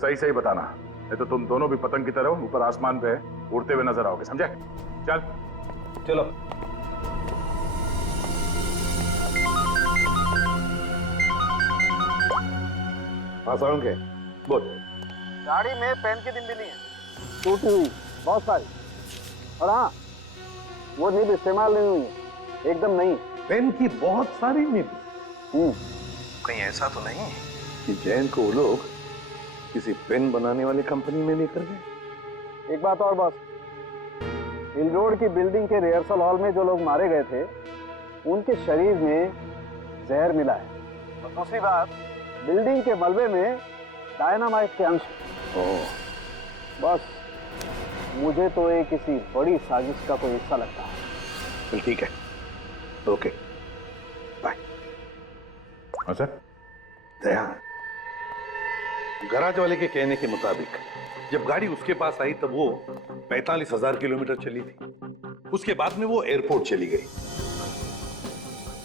सही सही बताना, नहीं तो तुम दोनों भी पतंग की तरह ऊपर आसमान पे उड़ते हुए नजर आओगे, समझे? चल चलो। हाँ साउंड के बोल। गाड़ी में पेन की दिन भी नहीं है, टूटी हुई बहुत सारी। और हाँ, वो निब इस्तेमाल नहीं हुई है, एकदम नहीं। पेन की बहुत सारी निब। कहीं ऐसा तो नहीं कि जैन को वो लोग किसी पेन बनाने वाली कंपनी में लेकर गए? एक बात और बस, हिल रोड की बिल्डिंग के रिहर्सल हॉल में जो लोग मारे गए थे, उनके शरीर में जहर मिला है। और दूसरी बात, बिल्डिंग के मलबे में डायनामाइट के अंश। बस मुझे तो ये किसी बड़ी साजिश का कोई हिस्सा लगता है। चल ठीक है, ओके बाय। अच्छा दया, गराज वाले के कहने के मुताबिक जब गाड़ी उसके पास आई तब वो 45,000 किलोमीटर चली थी। उसके बाद में वो एयरपोर्ट चली गई।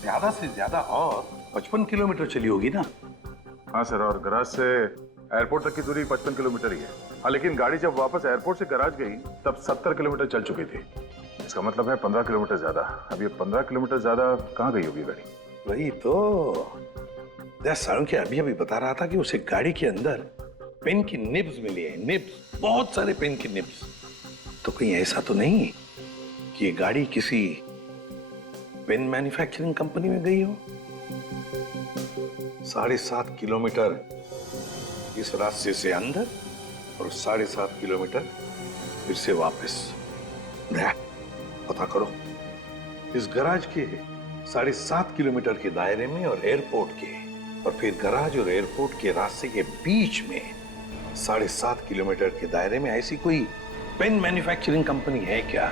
ज्यादा से ज्यादा और 55 किलोमीटर चली होगी ना? हाँ सर, और गराज से एयरपोर्ट तक की दूरी 55 किलोमीटर ही है। हाँ, लेकिन गाड़ी जब वापस एयरपोर्ट से गराज गई तब 70 किलोमीटर चल चुकी थी। इसका मतलब है 15 किलोमीटर ज्यादा। अब ये 15 किलोमीटर ज्यादा कहाँ गई होगी गाड़ी? वही तो सारुण के अभी बता रहा था कि उसे गाड़ी के अंदर पेन की निब्स मिली है। निब्स, बहुत सारे पेन की निब्स। तो कहीं ऐसा तो नहीं कि ये गाड़ी किसी पेन मैन्युफैक्चरिंग कंपनी में गई हो? 7.5 किलोमीटर इस रास्ते से अंदर और 7.5 किलोमीटर फिर से वापस। पता करो, इस गराज के 7.5 किलोमीटर के दायरे में और एयरपोर्ट के, और फिर गराज और एयरपोर्ट के रास्ते के बीच में 7.5 किलोमीटर के दायरे में ऐसी कोई पेन मैन्युफैक्चरिंग कंपनी है क्या?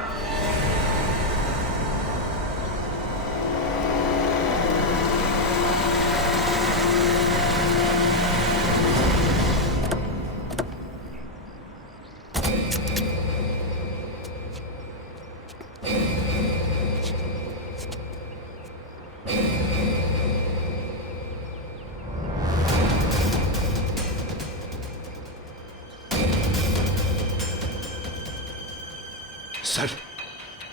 सर,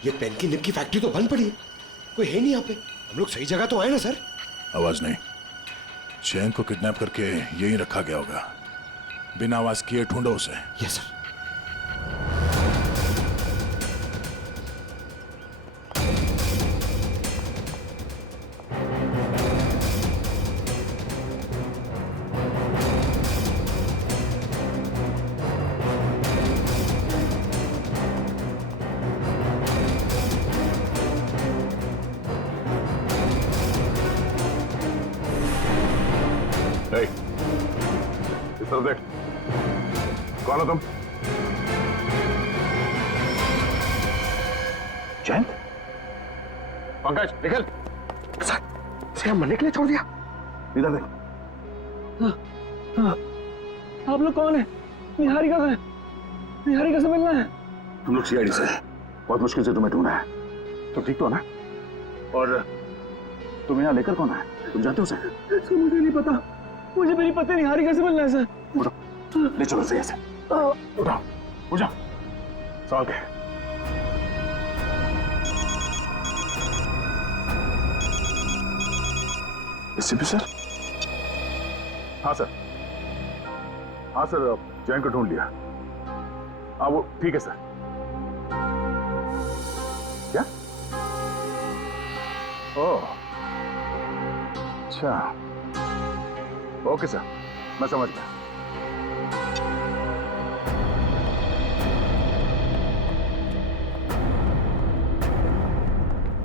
ये पेन की निब की फैक्ट्री तो बंद पड़ी है, कोई है नहीं यहाँ पे। हम लोग सही जगह तो आए ना सर? आवाज नहीं, जैन को किडनैप करके यहीं रखा गया होगा। बिना आवाज किए ढूंढो उसे। Yes sir. इस तरफ देख, कौन हो तुम? जयंत? पंकज निकल। सर, इसे मरने के लिए छोड़ दिया। इधर देख। आप लोग कौन है? निहारिका कहाँ है? निहारिका से मिलना है। हम लोग सीआईडी से हैं। बहुत मुश्किल से तुम्हें ढूंढा है। तुम ठीक तो हो ना? और तुम यहाँ लेकर कौन है? तुम जानते हो उसे? सर मुझे नहीं पता। मुझे मेरी पत्नी निहारिका से मिलना है सर। उठो, ले चलो सही से। उठाओ, उठ जाओ। सवाल क्या है? SP sir? हाँ सर। हाँ सर, जैन को ढूंढ लिया। हाँ वो ठीक है सर। क्या? ओह, अच्छा। ओके सर, मैं समझ गया।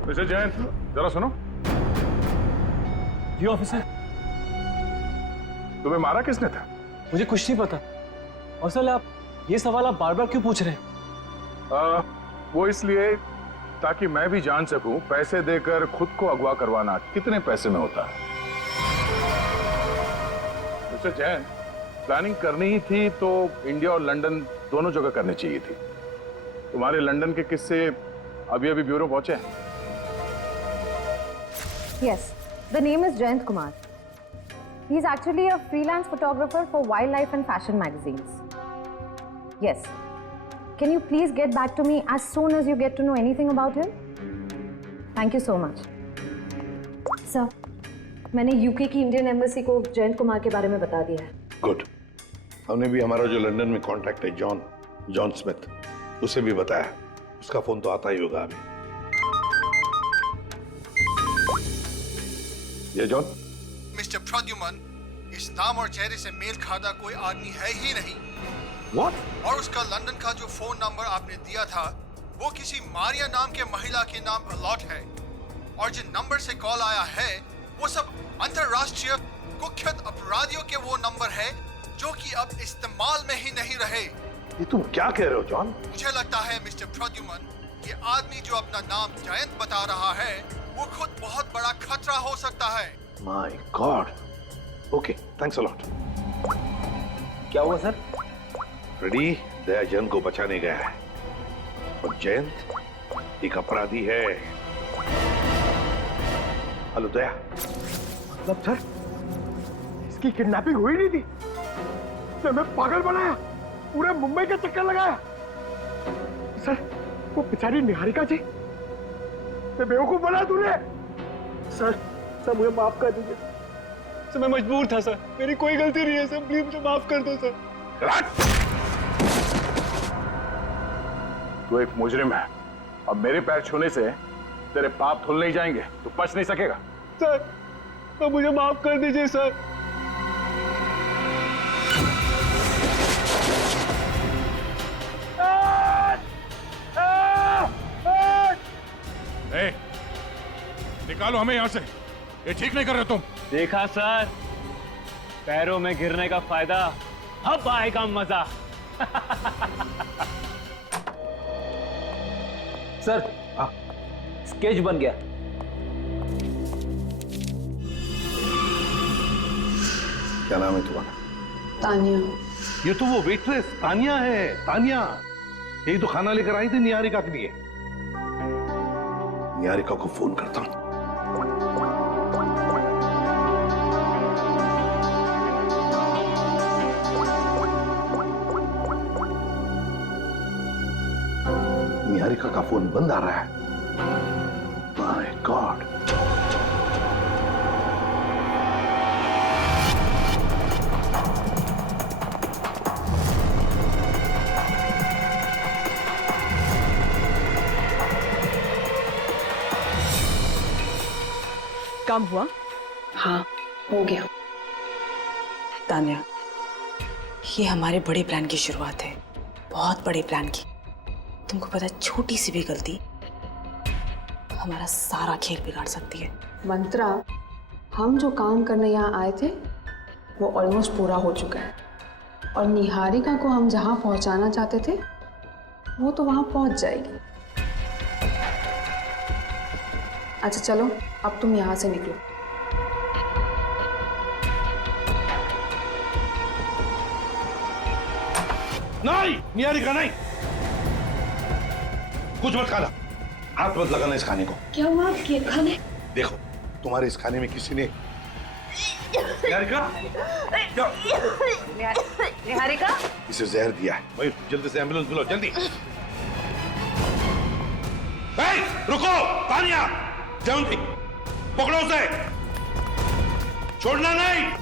मिस्टर जैन, जरा सुनो। जी ऑफिसर। तुम्हें मारा किसने था? मुझे कुछ नहीं पता। और सर आप ये सवाल आप बार बार क्यों पूछ रहे हैं? वो इसलिए ताकि मैं भी जान सकूं पैसे देकर खुद को अगवा करवाना कितने पैसे में होता है। मिस्टर जैन, प्लानिंग करनी ही थी तो इंडिया और लंदन दोनों जगह करनी चाहिए थी। तुम्हारे लंदन के किस्से अभी अभी ब्यूरो पहुंचे हैं। Yes, the name is Jayant Kumar. He is actually a freelance photographer for wildlife and fashion magazines. Yes. Can you please get back to me as soon as you get to know anything about him? Thank you so much. Sir, मैंने UK की Indian embassy को जयंत कुमार के बारे में बता दिया है। Good. हमने भी हमारा जो लंदन में कॉन्टैक्ट है जॉन स्मिथ, उसे भी बताया। उसका फोन तो आता ही होगा अभी। ये जॉन? मिस्टर प्रद्युमन, इस नाम और चेहरे से मेल खाता कोई आदमी है ही नहीं। What? और उसका लंदन का जो फोन नंबर आपने दिया था वो किसी मारिया नाम के महिला के नाम अलॉट है। और जिन नंबर से कॉल आया है वो सब अंतरराष्ट्रीय कुख्यात अपराधियों के वो नंबर है जो कि अब इस्तेमाल में ही नहीं रहे। ये तुम क्या कह रहे हो जॉन? मुझे लगता है मिस्टर प्रद्युमन, ये आदमी जो अपना नाम जयंत बता रहा है वो खुद बहुत बड़ा खतरा हो सकता है। My God. Okay, thanks a lot. क्या हुआ सर? फ्रेडी दया जैन को बचाने गया है और जयंत एक अपराधी है। हेलो दया। मतलब सर, इसकी किडनैपिंग हुई नहीं थी। तो मैं पागल बनाया, पूरे मुंबई का चक्कर लगाया। सर, वो बेचारी निहारिका जी, मैं बेवकूफ बना तूने। सर मुझे माफ कर दीजिए। सर मैं मजबूर था सर, मेरी कोई गलती नहीं है सर, प्लीज मुझे माफ कर दो सर। तू एक मुजरिम है। अब मेरे पैर छूने से तेरे पाप धुल नहीं जाएंगे, तू बच नहीं सकेगा। सर तो मुझे माफ कर दीजिए सर। ए, निकालो हमें यहाँ से। ये ठीक नहीं कर रहे तुम। देखा सर, पैरों में गिरने का फायदा, अब आएगा मजा। सर, स्केच बन गया। क्या नाम है तुम्हारा? तानिया। ये तो वो वेट्रेस तानिया है। तानिया यही तो खाना लेकर आई थी निहारिका के लिए। निहारिका को फोन करता हूं। निहारिका का फोन बंद आ रहा है। My God. काम हुआ? हाँ, हो गया। तान्या, ये हमारे बड़े प्लान की शुरुआत है, बहुत बड़े प्लान की। तुमको पता है, छोटी सी भी गलती हमारा सारा खेल बिगाड़ सकती है। मंत्रा, हम जो काम करने यहाँ आए थे वो ऑलमोस्ट पूरा हो चुका है, और निहारिका को हम जहाँ पहुँचाना चाहते थे वो तो वहाँ पहुँच जाएगी। अच्छा चलो, अब तुम यहाँ से निकलो। नहीं, निहारिका नहीं, कुछ मत खाना, हाथ मत लगाना इस खाने को। क्या हुआ आपके खाने? देखो, तुम्हारे इस खाने में किसी ने निहारिका निहारिका इसे जहर दिया है। भाई जल्दी से एम्बुलेंस बुलाओ, जल्दी। रुको, तानिया, जयंती, पकड़ो उसे, छोड़ना नहीं।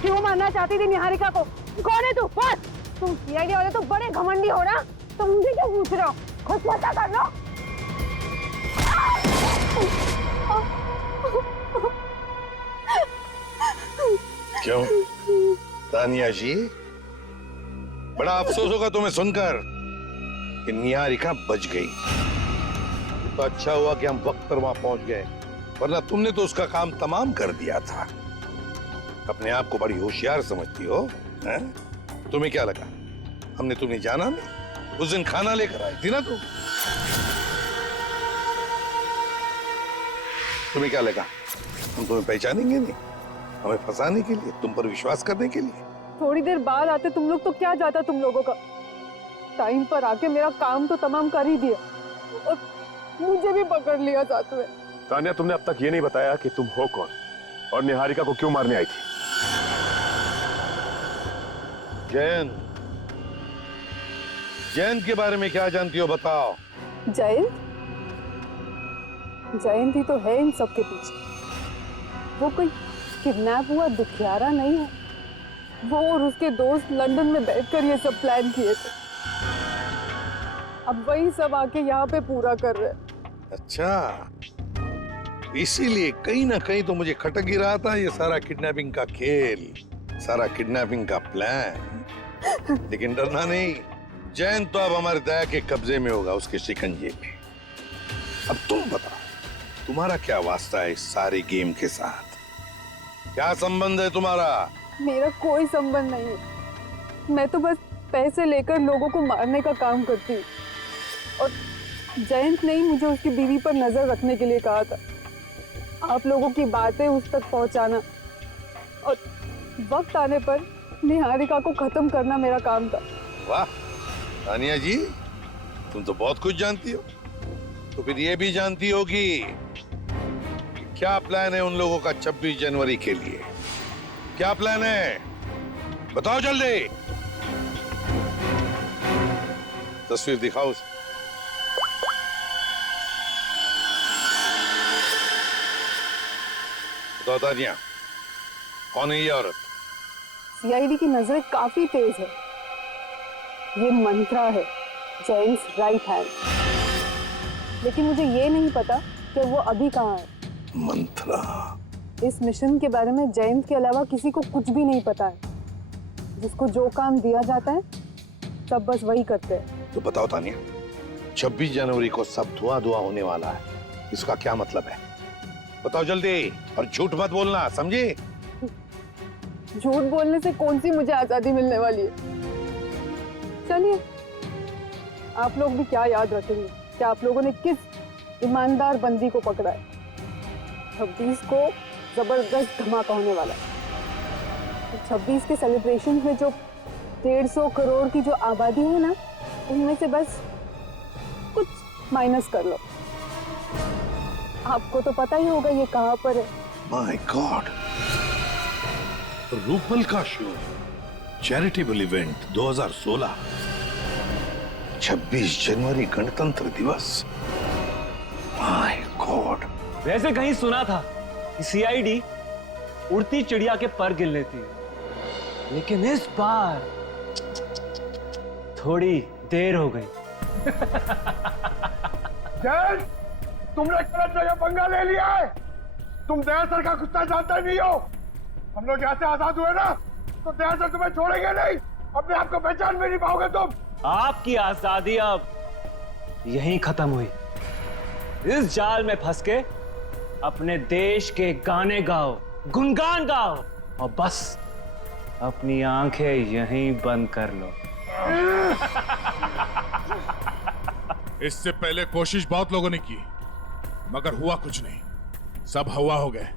क्यों मारना चाहती थी निहारिका को? कौन है तू? बस, तुम सीआईडी वाले तो बड़े घमंडी हो ना, तो मुझे क्यों पूछ रहे हो? खुद पता कर लो। क्यों तानिया जी, बड़ा अफसोस होगा तुम्हें सुनकर कि निहारिका बच गई। तो अच्छा हुआ कि हम वक्त पर वहां पहुंच गए, वरना तुमने तो उसका काम तमाम कर दिया था। अपने आप को बड़ी होशियार समझती हो, हैं? तुम्हें क्या लगा हमने तुम्हें जाना नहीं? उस दिन खाना लेकर आई थी ना तुम। तुम्हें क्या लगा हम तुम्हें पहचानेंगे नहीं? हमें फंसाने के लिए, तुम पर विश्वास करने के लिए? थोड़ी देर बाद आते तुम लोग तो क्या जाता तुम लोगों का। टाइम पर आके मेरा काम तो तमाम कर ही दिया और मुझे भी पकड़ लिया साथ में। तानिया, तुमने अब तक ये नहीं बताया कि तुम हो कौन और निहारिका को क्यों मारने आई थी? जयंत, जयंत के बारे में क्या जानती हो बताओ। जयंत? जयंत ही तो है इन सब के पीछे। वो कोई किडनैप हुआ दुखियारा नहीं है। वो और उसके दोस्त लंदन में बैठकर ये सब प्लान किए थे। अब वही सब आके यहाँ पे पूरा कर रहे हैं। अच्छा, इसीलिए कहीं ना कहीं तो मुझे खटक ही रहा था ये सारा किडनैपिंग का खेल, सारा किडनैपिंग का प्लान। लेकिन डरना नहीं, जयंत तो अब हमारे दया के कब्जे में होगा, उसके शिकंजे में। अब तुम बताओ, तुम्हारा क्या वास्ता है इस सारी गेम के साथ? क्या संबंध है तुम्हारा? मेरा कोई संबंध नहीं है। मैं तो बस पैसे लेकर लोगों को मारने का काम करती हूँ। और जयंत ने ही मुझे उसकी बीवी पर नजर रखने के लिए कहा था। आप लोगों की बातें उस तक पहुंचाना और वक्त आने पर निहारिका को खत्म करना मेरा काम था। वाह तानिया जी, तुम तो बहुत कुछ जानती हो। तो फिर ये भी जानती होगी कि क्या प्लान है उन लोगों का 26 जनवरी के लिए? क्या प्लान है बताओ जल्दी। तस्वीर दिखाओ उसे। बताओ तानिया, कौन है ये औरत? सीआईडी की नजरें काफी तेज है। ये मंत्रा है, जयंत राइट हैंड। लेकिन मुझे ये नहीं पता कि वो अभी कहाँ है। मंत्रा? इस मिशन के बारे में जयंत के अलावा किसी को कुछ भी नहीं पता है। जिसको जो काम दिया जाता है सब बस वही करते हैं। तो बताओ तानिया, 26 जनवरी को सब धुआं धुआं होने वाला है। इसका क्या मतलब है? बताओ जल्दी, और झूठ मत बोलना, समझी? झूठ बोलने से कौन सी मुझे आजादी मिलने वाली है? चलिए, आप लोग भी क्या याद रखेंगे कि आप लोगों ने किस ईमानदार बंदी को पकड़ा है। 26 को जबरदस्त धमाका होने वाला है। 26 के सेलिब्रेशन में जो 150 करोड़ की जो आबादी है ना, उनमें से बस कुछ माइनस कर लो। आपको तो पता ही होगा ये कहाँ पर है। माय गॉड, रूपल का शो, चैरिटेबल इवेंट 2016, 26 जनवरी गणतंत्र दिवस। My God. वैसे कहीं सुना था कि सीआईडी उड़ती चिड़िया के पर गिन लेती है, लेकिन इस बार थोड़ी देर हो गई। जैन, तुमने गलत जगह पंगा ले लिया है। तुम दया सर का गुस्सा जानते नहीं हो। हम लोग यहाँ से आजाद हुए ना, तो दया सर तुम्हें छोड़ेंगे नहीं। अपने आप को पहचान भी नहीं पाओगे तुम। आपकी आजादी अब यहीं खत्म हुई। इस जाल में फंस के अपने देश के गाने गाओ, गुनगान गाओ, और बस अपनी आंखें यहीं बंद कर लो। इससे पहले कोशिश बहुत लोगों ने की, मगर हुआ कुछ नहीं। सब हवा हो गए।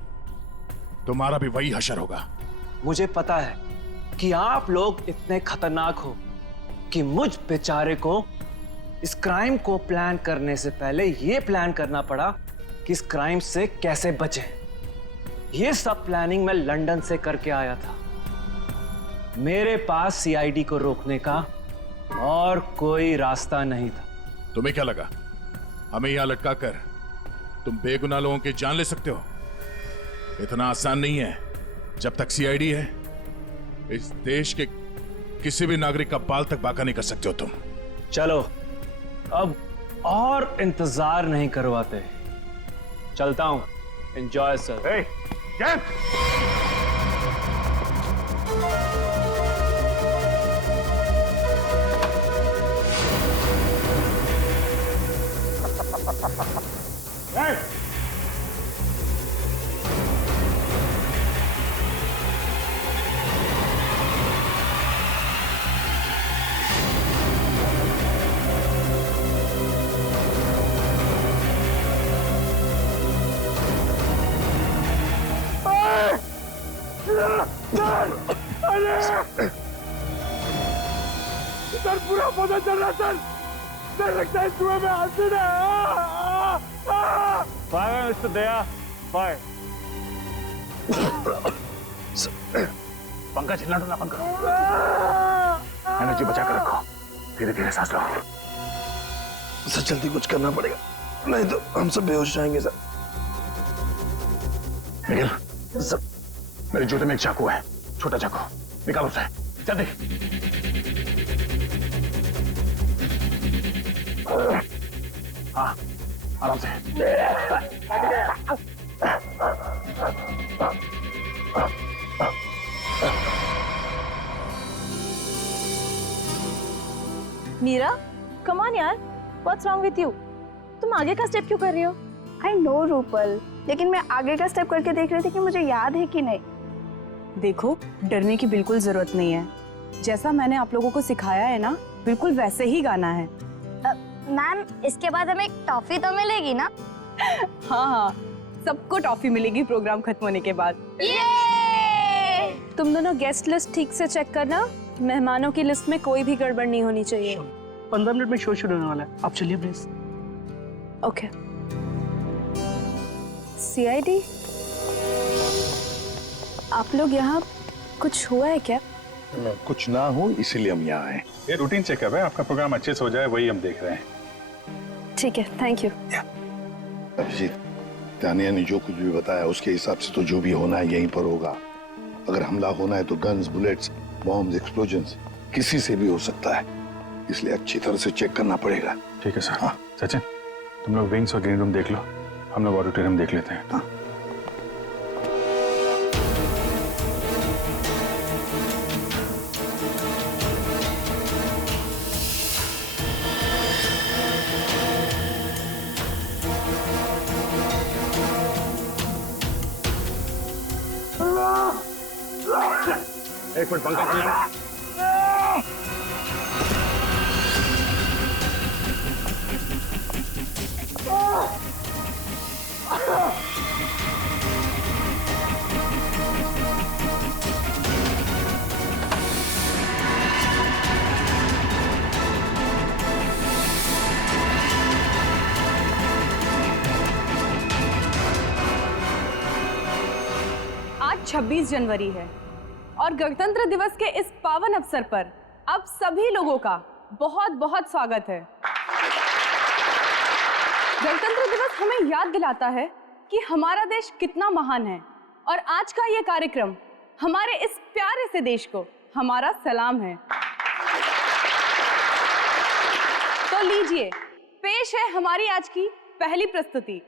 तुम्हारा भी वही हशर होगा। मुझे पता है कि आप लोग इतने खतरनाक हो कि मुझ बेचारे को इस क्राइम को प्लान करने से पहले यह प्लान करना पड़ा कि इस क्राइम से कैसे बचें। यह सब प्लानिंग मैं लंदन से करके आया था। मेरे पास सीआईडी को रोकने का और कोई रास्ता नहीं था। तुम्हें क्या लगा हमें यहां लटका कर तुम बेगुनाह लोगों की जान ले सकते हो? इतना आसान नहीं है। जब तक सीआईडी है, इस देश के किसी भी नागरिक का बाल तक बाका नहीं कर सकते हो तुम। चलो, अब और इंतजार नहीं करवाते, चलता हूं। Enjoy sir. सर, पूरा पौधा चल रहा सर। सर, लगता है कुएं में एसिड है। फायर मिस्टर दया, फायर। पंखा चलना तो ना बंद करो। एनर्जी बचा कर रखो, धीरे धीरे सांस लो। सर, जल्दी कुछ करना पड़ेगा, नहीं तो हम सब बेहोश जाएंगे सर। निकल सर, मेरे जूते में एक चाकू है, छोटा चाकू, निकालो उसे जल्दी। हाँ, आराम से। मीरा, कम ऑन यार, व्हाट्स रॉन्ग विथ यू? तुम आगे का स्टेप क्यों कर रही हो? आई नो रूपल, लेकिन मैं आगे का स्टेप करके देख रही थी कि मुझे याद है कि नहीं। देखो, डरने की बिल्कुल जरूरत नहीं है। जैसा मैंने आप लोगों को सिखाया है ना, बिल्कुल वैसे ही गाना है। मैम, इसके बाद हमें टॉफी तो मिलेगी ना? हाँ हाँ, सबको टॉफी मिलेगी प्रोग्राम खत्म होने के बाद। तुम दोनों गेस्ट लिस्ट ठीक से चेक करना, मेहमानों की लिस्ट में कोई भी गड़बड़ नहीं होनी चाहिए। 15 मिनट में शो शुरू होने वाला है, आप चलिए प्लीज। ओके। सीआईडी, आप लोग यहाँ, कुछ हुआ है क्या? कुछ ना हो इसीलिए हम यहाँ आए। ये रूटीन चेकअप है, आपका प्रोग्राम अच्छे से हो जाए वही हम देख रहे हैं। ठीक है, थैंक यू। अभिजीत, तानिया ने जो कुछ भी बताया उसके हिसाब से तो जो भी होना है यहीं पर होगा। अगर हमला होना है तो गन्स, बुलेट्स, बॉम्ब्स, एक्सप्लोजन्स किसी से भी हो सकता है, इसलिए अच्छी तरह से चेक करना पड़ेगा। ठीक है सर। हाँ सचिन, तुम लोग विंग्स और ग्रीन रूम देख लो, हम लोग ऑडिटोरियम देख लेते हैं। हाँ। एक मिनट पंखा बंद कर। आज 26 जनवरी है और गणतंत्र दिवस के इस पावन अवसर पर आप सभी लोगों का बहुत बहुत स्वागत है। गणतंत्र दिवस हमें याद दिलाता है कि हमारा देश कितना महान है और आज का ये कार्यक्रम हमारे इस प्यारे से देश को हमारा सलाम है। तो लीजिए, पेश है हमारी आज की पहली प्रस्तुति।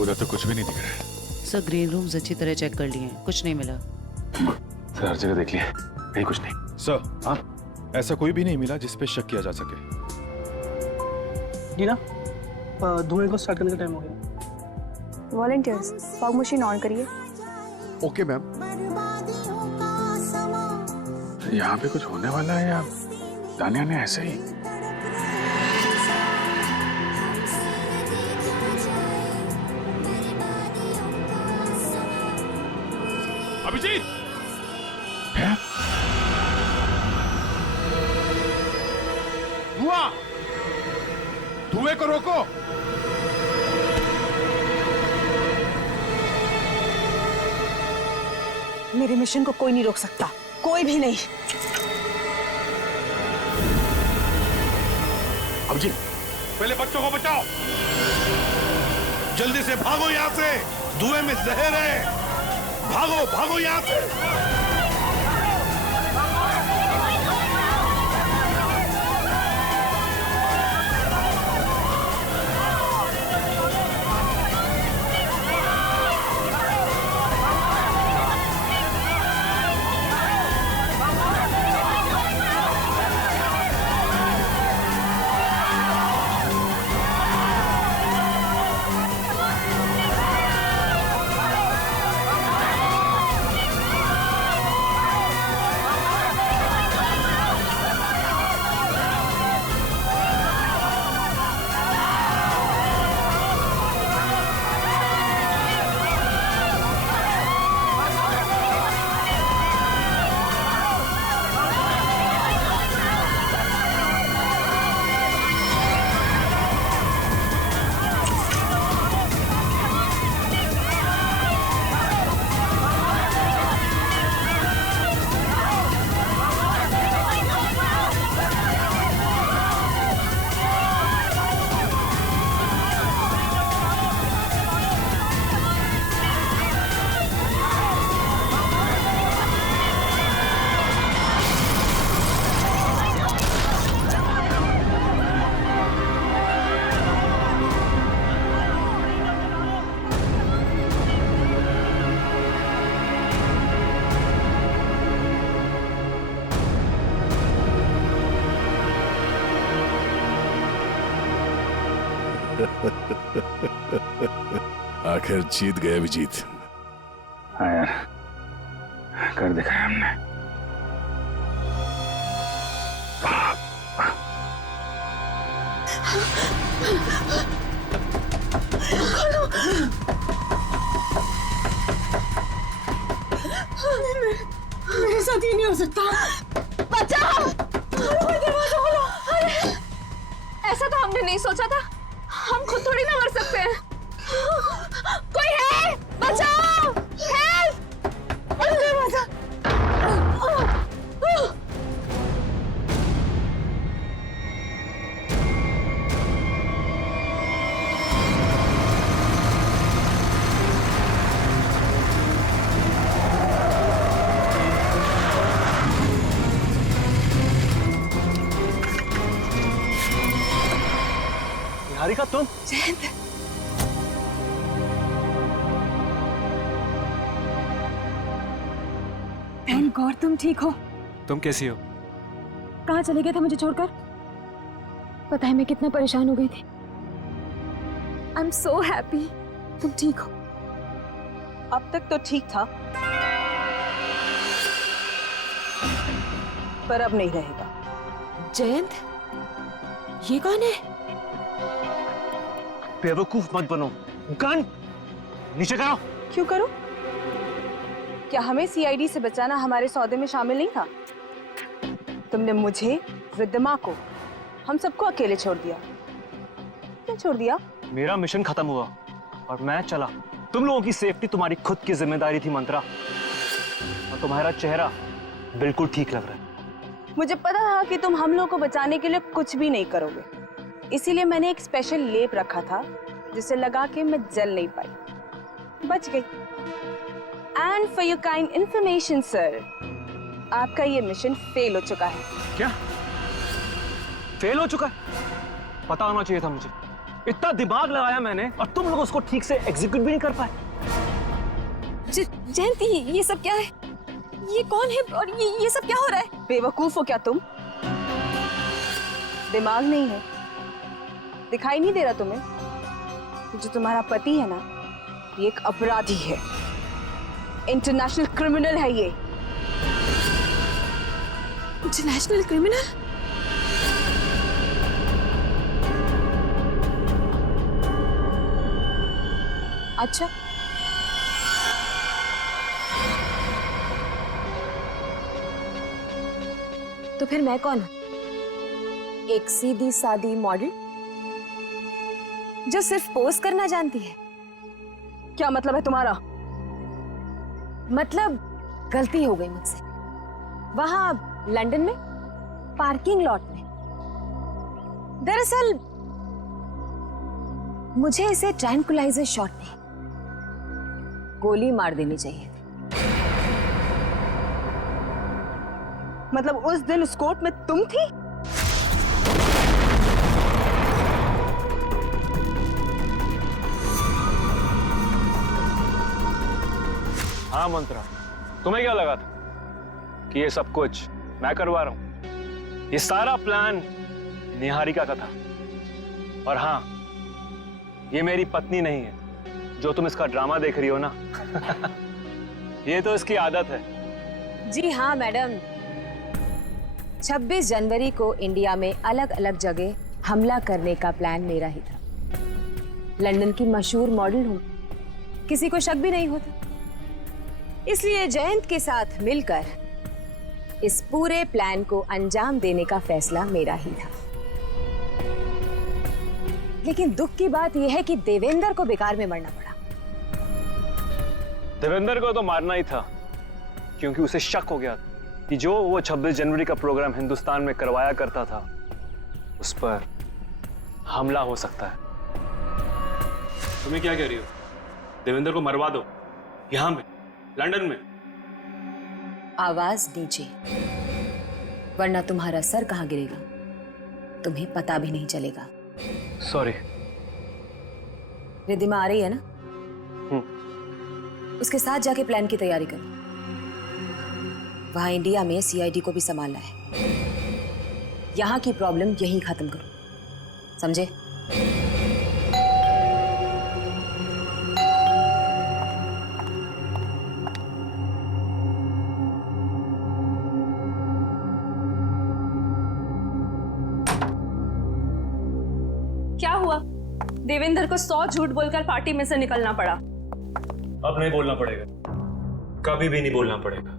उधर तो कुछ भी नहीं दिख रहा है। सर ग्रीन रूम्स अच्छी तरह चेक कर लिए हैं, कुछ नहीं मिला। सर हर जगह देख लिया, कहीं कुछ नहीं। सर हाँ, ऐसा कोई भी नहीं मिला जिस पे शक किया जा सके। जीना, धुएं को स्टार्ट करने का टाइम हो गया। वॉलंटियर्स, फॉग मशीन ऑन करिए। Okay ma'am. यहाँ पे कुछ होने वाला है या तानिया ने ऐसे ही? अभिजीत! धुआं! धुएं को रोको! मेरे मिशन को कोई नहीं रोक सकता, कोई भी नहीं। अभिजीत, पहले बच्चों को बचाओ। जल्दी से भागो यहाँ से, धुएं में जहर है। भागो भागो यहाँ से। आखिर जीत गए अभिजीत। हाँ यार, कर दिखाया हमने। मेरे साथ ये नहीं हो सकता। बचाओ! दरवाजा खोलो! अरे, ऐसा तो हमने नहीं सोचा था। हम खुद थोड़ी ना मर सकते हैं। कोई है? बचाओ! हेल्प! दरवाजा! निहारिका तुम? जयंत, थैंक गॉड तुम ठीक हो। तुम कैसी हो? कहाँ चले गए थे मुझे छोड़कर? पता है मैं कितना परेशान हो गई थी। आई एम सो हैप्पी तुम ठीक हो। अब तक तो ठीक था, पर अब नहीं रहेगा। जयंत, ये कौन है? बेवकूफ मत बनो। गन नीचे करो। क्यों करो? क्या हमें सीआईडी से बचाना हमारे सौदे में शामिल नहीं था? तुमने मुझे, रिद्धिमा को, हम सबको अकेले छोड़ दिया। क्यों छोड़ दिया? मेरा मिशन खत्म हुआ और मैं चला। तुम लोगों की सेफ्टी तुम्हारी खुद की जिम्मेदारी थी मंत्रा, और तुम्हारा चेहरा बिल्कुल ठीक लग रहा है। मुझे पता था कि तुम हम लोगों को बचाने के लिए कुछ भी नहीं करोगे, इसीलिए मैंने एक स्पेशल लेप रखा था जिसे लगा के मैं जल नहीं पाई, बच गई। And for your kind information sir, आपका ये मिशन फेल हो चुका है। क्या फेल हो चुका है? पता होना चाहिए था मुझे। इतना दिमाग लगाया मैंने और तुम लोग उसको ठीक से एग्जीक्यूट भी नहीं कर पाए। जयंती, ये सब क्या है? ये कौन है और ये सब क्या हो रहा है? बेवकूफ हो क्या तुम? दिमाग नहीं है? दिखाई नहीं दे रहा तुम्हें? जो तुम्हारा पति है ना, ये एक अपराधी है, इंटरनेशनल क्रिमिनल है ये। International criminal? अच्छा, तो फिर मैं कौन हूं? एक सीधी सादी मॉडल जो सिर्फ पोज करना जानती है? क्या मतलब है तुम्हारा? मतलब गलती हो गई मुझसे वहां लंदन में पार्किंग लॉट में। दरअसल मुझे इसे ट्रैंकुलाइजर शॉट में गोली मार देनी चाहिए थी। मतलब उस दिन उस कोर्ट में तुम थी? हाँ मंत्रा, तुम्हें क्या लगा था कि ये सब कुछ मैं करवा रहा हूं? ये सारा प्लान निहारिका का था। और हाँ, ये मेरी पत्नी नहीं है जो तुम इसका ड्रामा देख रही हो ना। ये तो इसकी आदत है। जी हाँ मैडम, 26 जनवरी को इंडिया में अलग अलग जगह हमला करने का प्लान मेरा ही था। लंदन की मशहूर मॉडल हूँ, किसी को शक भी नहीं होता। इसलिए जयंत के साथ मिलकर इस पूरे प्लान को अंजाम देने का फैसला मेरा ही था। लेकिन दुख की बात यह है कि देवेंद्र को बेकार में मरना पड़ा। देवेंद्र को तो मारना ही था, क्योंकि उसे शक हो गया कि जो वो 26 जनवरी का प्रोग्राम हिंदुस्तान में करवाया करता था, उस पर हमला हो सकता है। तुम्हें क्या कह रही हो? देवेंद्र को मरवा दो यहां में, लंदन में। आवाज नीचे, वरना तुम्हारा सर कहां गिरेगा तुम्हें पता भी नहीं चलेगा। सॉरी। रिद्धिमा आ रही है ना? उसके साथ जाके प्लान की तैयारी कर। वहां इंडिया में सीआईडी को भी संभालना है। यहां की प्रॉब्लम यहीं खत्म करो, समझे? क्या हुआ? देवेंद्र को 100 झूठ बोलकर पार्टी में से निकलना पड़ा। अब नहीं बोलना पड़ेगा, कभी भी नहीं बोलना पड़ेगा।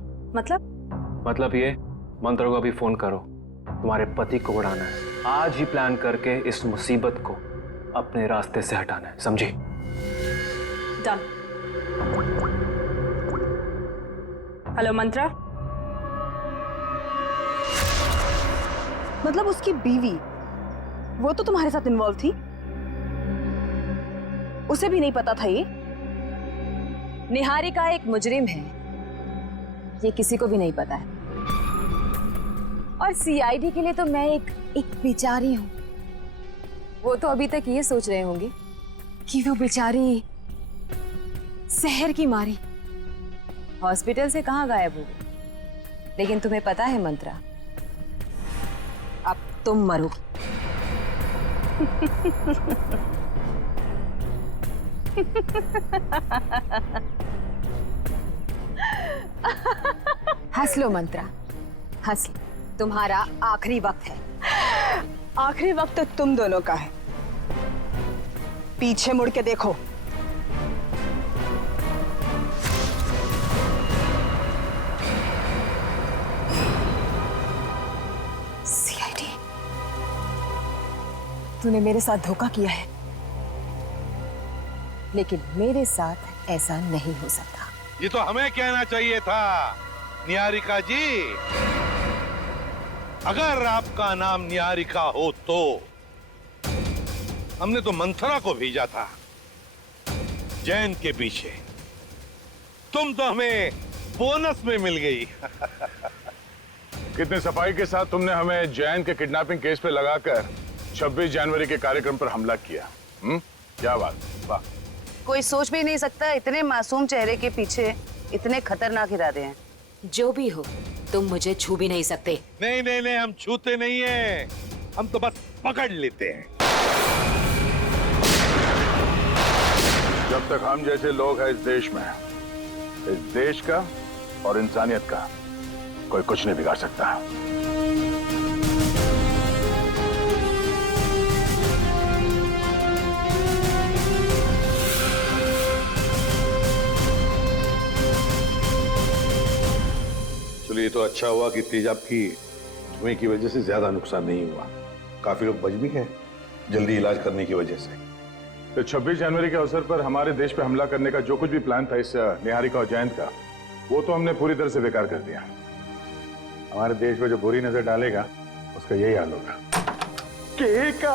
मतलब ये, मंत्र को अभी फोन करो, तुम्हारे पति को उड़ाना है। आज ही प्लान करके इस मुसीबत को अपने रास्ते से हटाना है, समझी? डन। हेलो मंत्रा। मतलब उसकी बीवी, वो तो तुम्हारे साथ इन्वॉल्व थी? उसे भी नहीं पता था ये? निहारिका एक मुजरिम है, ये किसी को भी नहीं पता है। और सीआईडी के लिए तो मैं एक बेचारी हूं। वो तो अभी तक ये सोच रहे होंगे कि वो बेचारी शहर की मारी हॉस्पिटल से कहां गायब हो गई। लेकिन तुम्हें पता है मंत्रा, अब तुम मरो। हंस लो मंत्रा, हंस लो, तुम्हारा आखिरी वक्त है। आखिरी वक्त तो तुम दोनों का है। पीछे मुड़ के देखो। सीआईडी, तूने मेरे साथ धोखा किया है, लेकिन मेरे साथ ऐसा नहीं हो सकता। ये तो हमें कहना चाहिए था निहारिका जी। अगर आपका नाम निहारिका हो तो हमने तो मंथरा को भेजा था जैन के पीछे। तुम तो हमें बोनस में मिल गई। कितनी सफाई के साथ तुमने हमें जैन के किडनैपिंग केस पे लगाकर 26 जनवरी के कार्यक्रम पर हमला किया। क्या बात, वाह। कोई सोच भी नहीं सकता इतने मासूम चेहरे के पीछे इतने खतरनाक इरादे हैं। जो भी हो, तुम मुझे छू भी नहीं सकते। नहीं नहीं नहीं, हम छूते नहीं हैं, हम तो बस पकड़ लेते हैं। जब तक हम जैसे लोग हैं इस देश में, इस देश का और इंसानियत का कोई कुछ नहीं बिगाड़ सकता। चलिए, ये तो अच्छा हुआ कि तेजाब की धुएं की वजह से ज्यादा नुकसान नहीं हुआ। काफी लोग बच भी गए जल्दी इलाज करने की वजह से। तो 26 जनवरी के अवसर पर हमारे देश पे हमला करने का जो कुछ भी प्लान था इस निहारिका और जयंत का, वो तो हमने पूरी तरह से बेकार कर दिया। हमारे देश में जो बुरी नजर डालेगा उसका यही हाल होगा। केक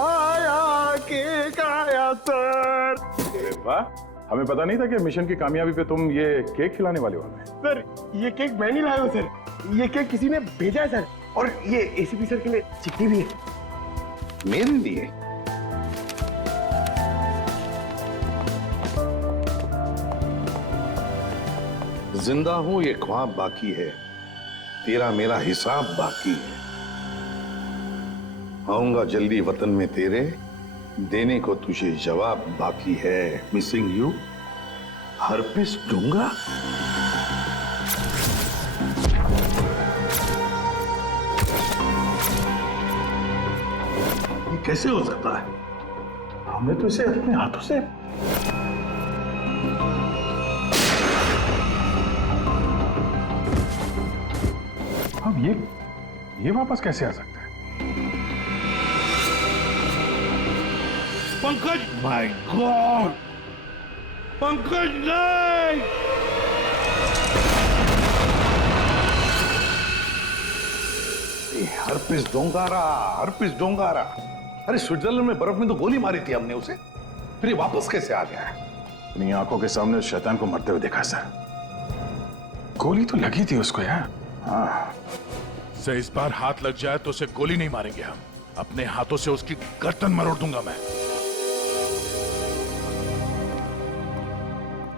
आया सर। अरे वाह, हमें पता नहीं था कि मिशन की कामयाबी पे तुम ये केक खिलाने वाले हो हमें। सर, ये केक मैं नहीं लाया हूं सर, ये केक किसी ने भेजा है सर। और ये एसीपी सर के लिए चिट्ठी भी है। मेरे लिए? जिंदा हूं ये ख्वाब बाकी है, तेरा मेरा हिसाब बाकी है। आऊंगा जल्दी वतन में तेरे, देने को तुझे जवाब बाकी है। मिसिंग यू, हरपिस दूंगा। ये कैसे हो सकता है? हमने तो इसे अपने हाथों से अब ये वापस कैसे आ सकता है? पंकज, माय गॉड, पंकज नहीं! Herpes डोंगारा, herpes डोंगारा। अरे स्विट्जरलैंड में बर्फ में तो गोली मारी थी हमने उसे, फिर ये वापस कैसे आ गया है? अपनी आंखों के सामने उस शैतान को मरते हुए देखा सर। गोली तो लगी थी उसको यार। हाँ, से इस बार हाथ लग जाए तो उसे गोली नहीं मारेंगे हम, अपने हाथों से उसकी गर्दन मरोड़ दूंगा मैं।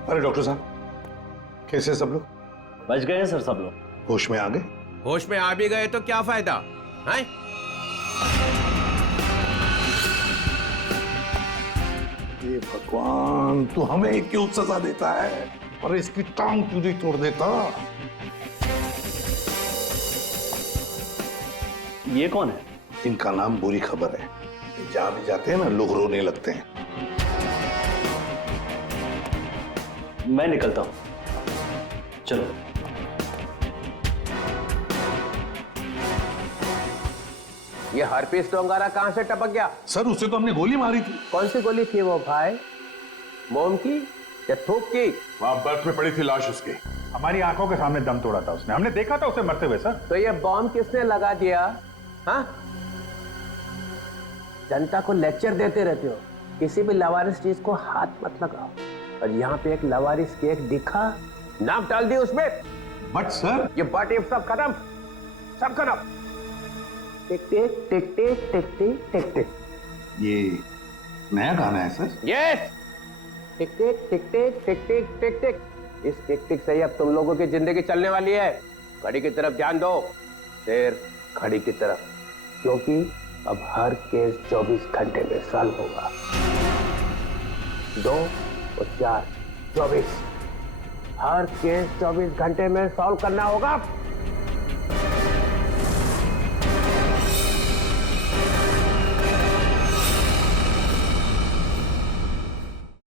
अरे डॉक्टर साहब, कैसे सब लोग? बच गए हैं सर सब लोग। होश में आ गए? होश में आ भी गए तो क्या फायदा है? ये भगवान, तू हमें क्यों सजा देता है? और इसकी टांग क्यों नहीं तोड़ देता? ये कौन है? इनका नाम बुरी खबर है। जहां भी जाते हैं ना, लोग रोने लगते हैं। मैं निकलता हूं, चलो। ये हरपिस डोंगारा कहां से टपक गया? सर, उसे तो हमने गोली मारी थी। कौन सी गोली थी वो भाई? मोम की या थूक की? वहां बर्फ में पड़ी थी लाश उसकी, हमारी आंखों के सामने दम तोड़ा था उसने, हमने देखा था उसे मरते हुए सर। तो ये बॉम्ब किसने लगा दिया? हाँ, जनता को लेक्चर देते रहते हो, किसी भी लवारिस चीज को हाथ मत लगाओ। और यहाँ पे एक लवारिस केक दिखा, नाक डाल दी उसमें। बट सर, ये बट ये सब खत्म, सब खत्म। टिक टिक टिक टिक टिक टिक टिक टिक। ये नया गाना है सर? यस, टिक टिक टिक टिक टिक टिक टिक टिक। इस टिक टिक से ही अब तुम लोगों की जिंदगी चलने वाली है। घड़ी की तरफ ध्यान दो, फिर घड़ी की तरफ, क्योंकि अब हर केस 24 घंटे में सॉल्व होगा। 2 और 4 24, हर केस 24 घंटे में सॉल्व करना होगा।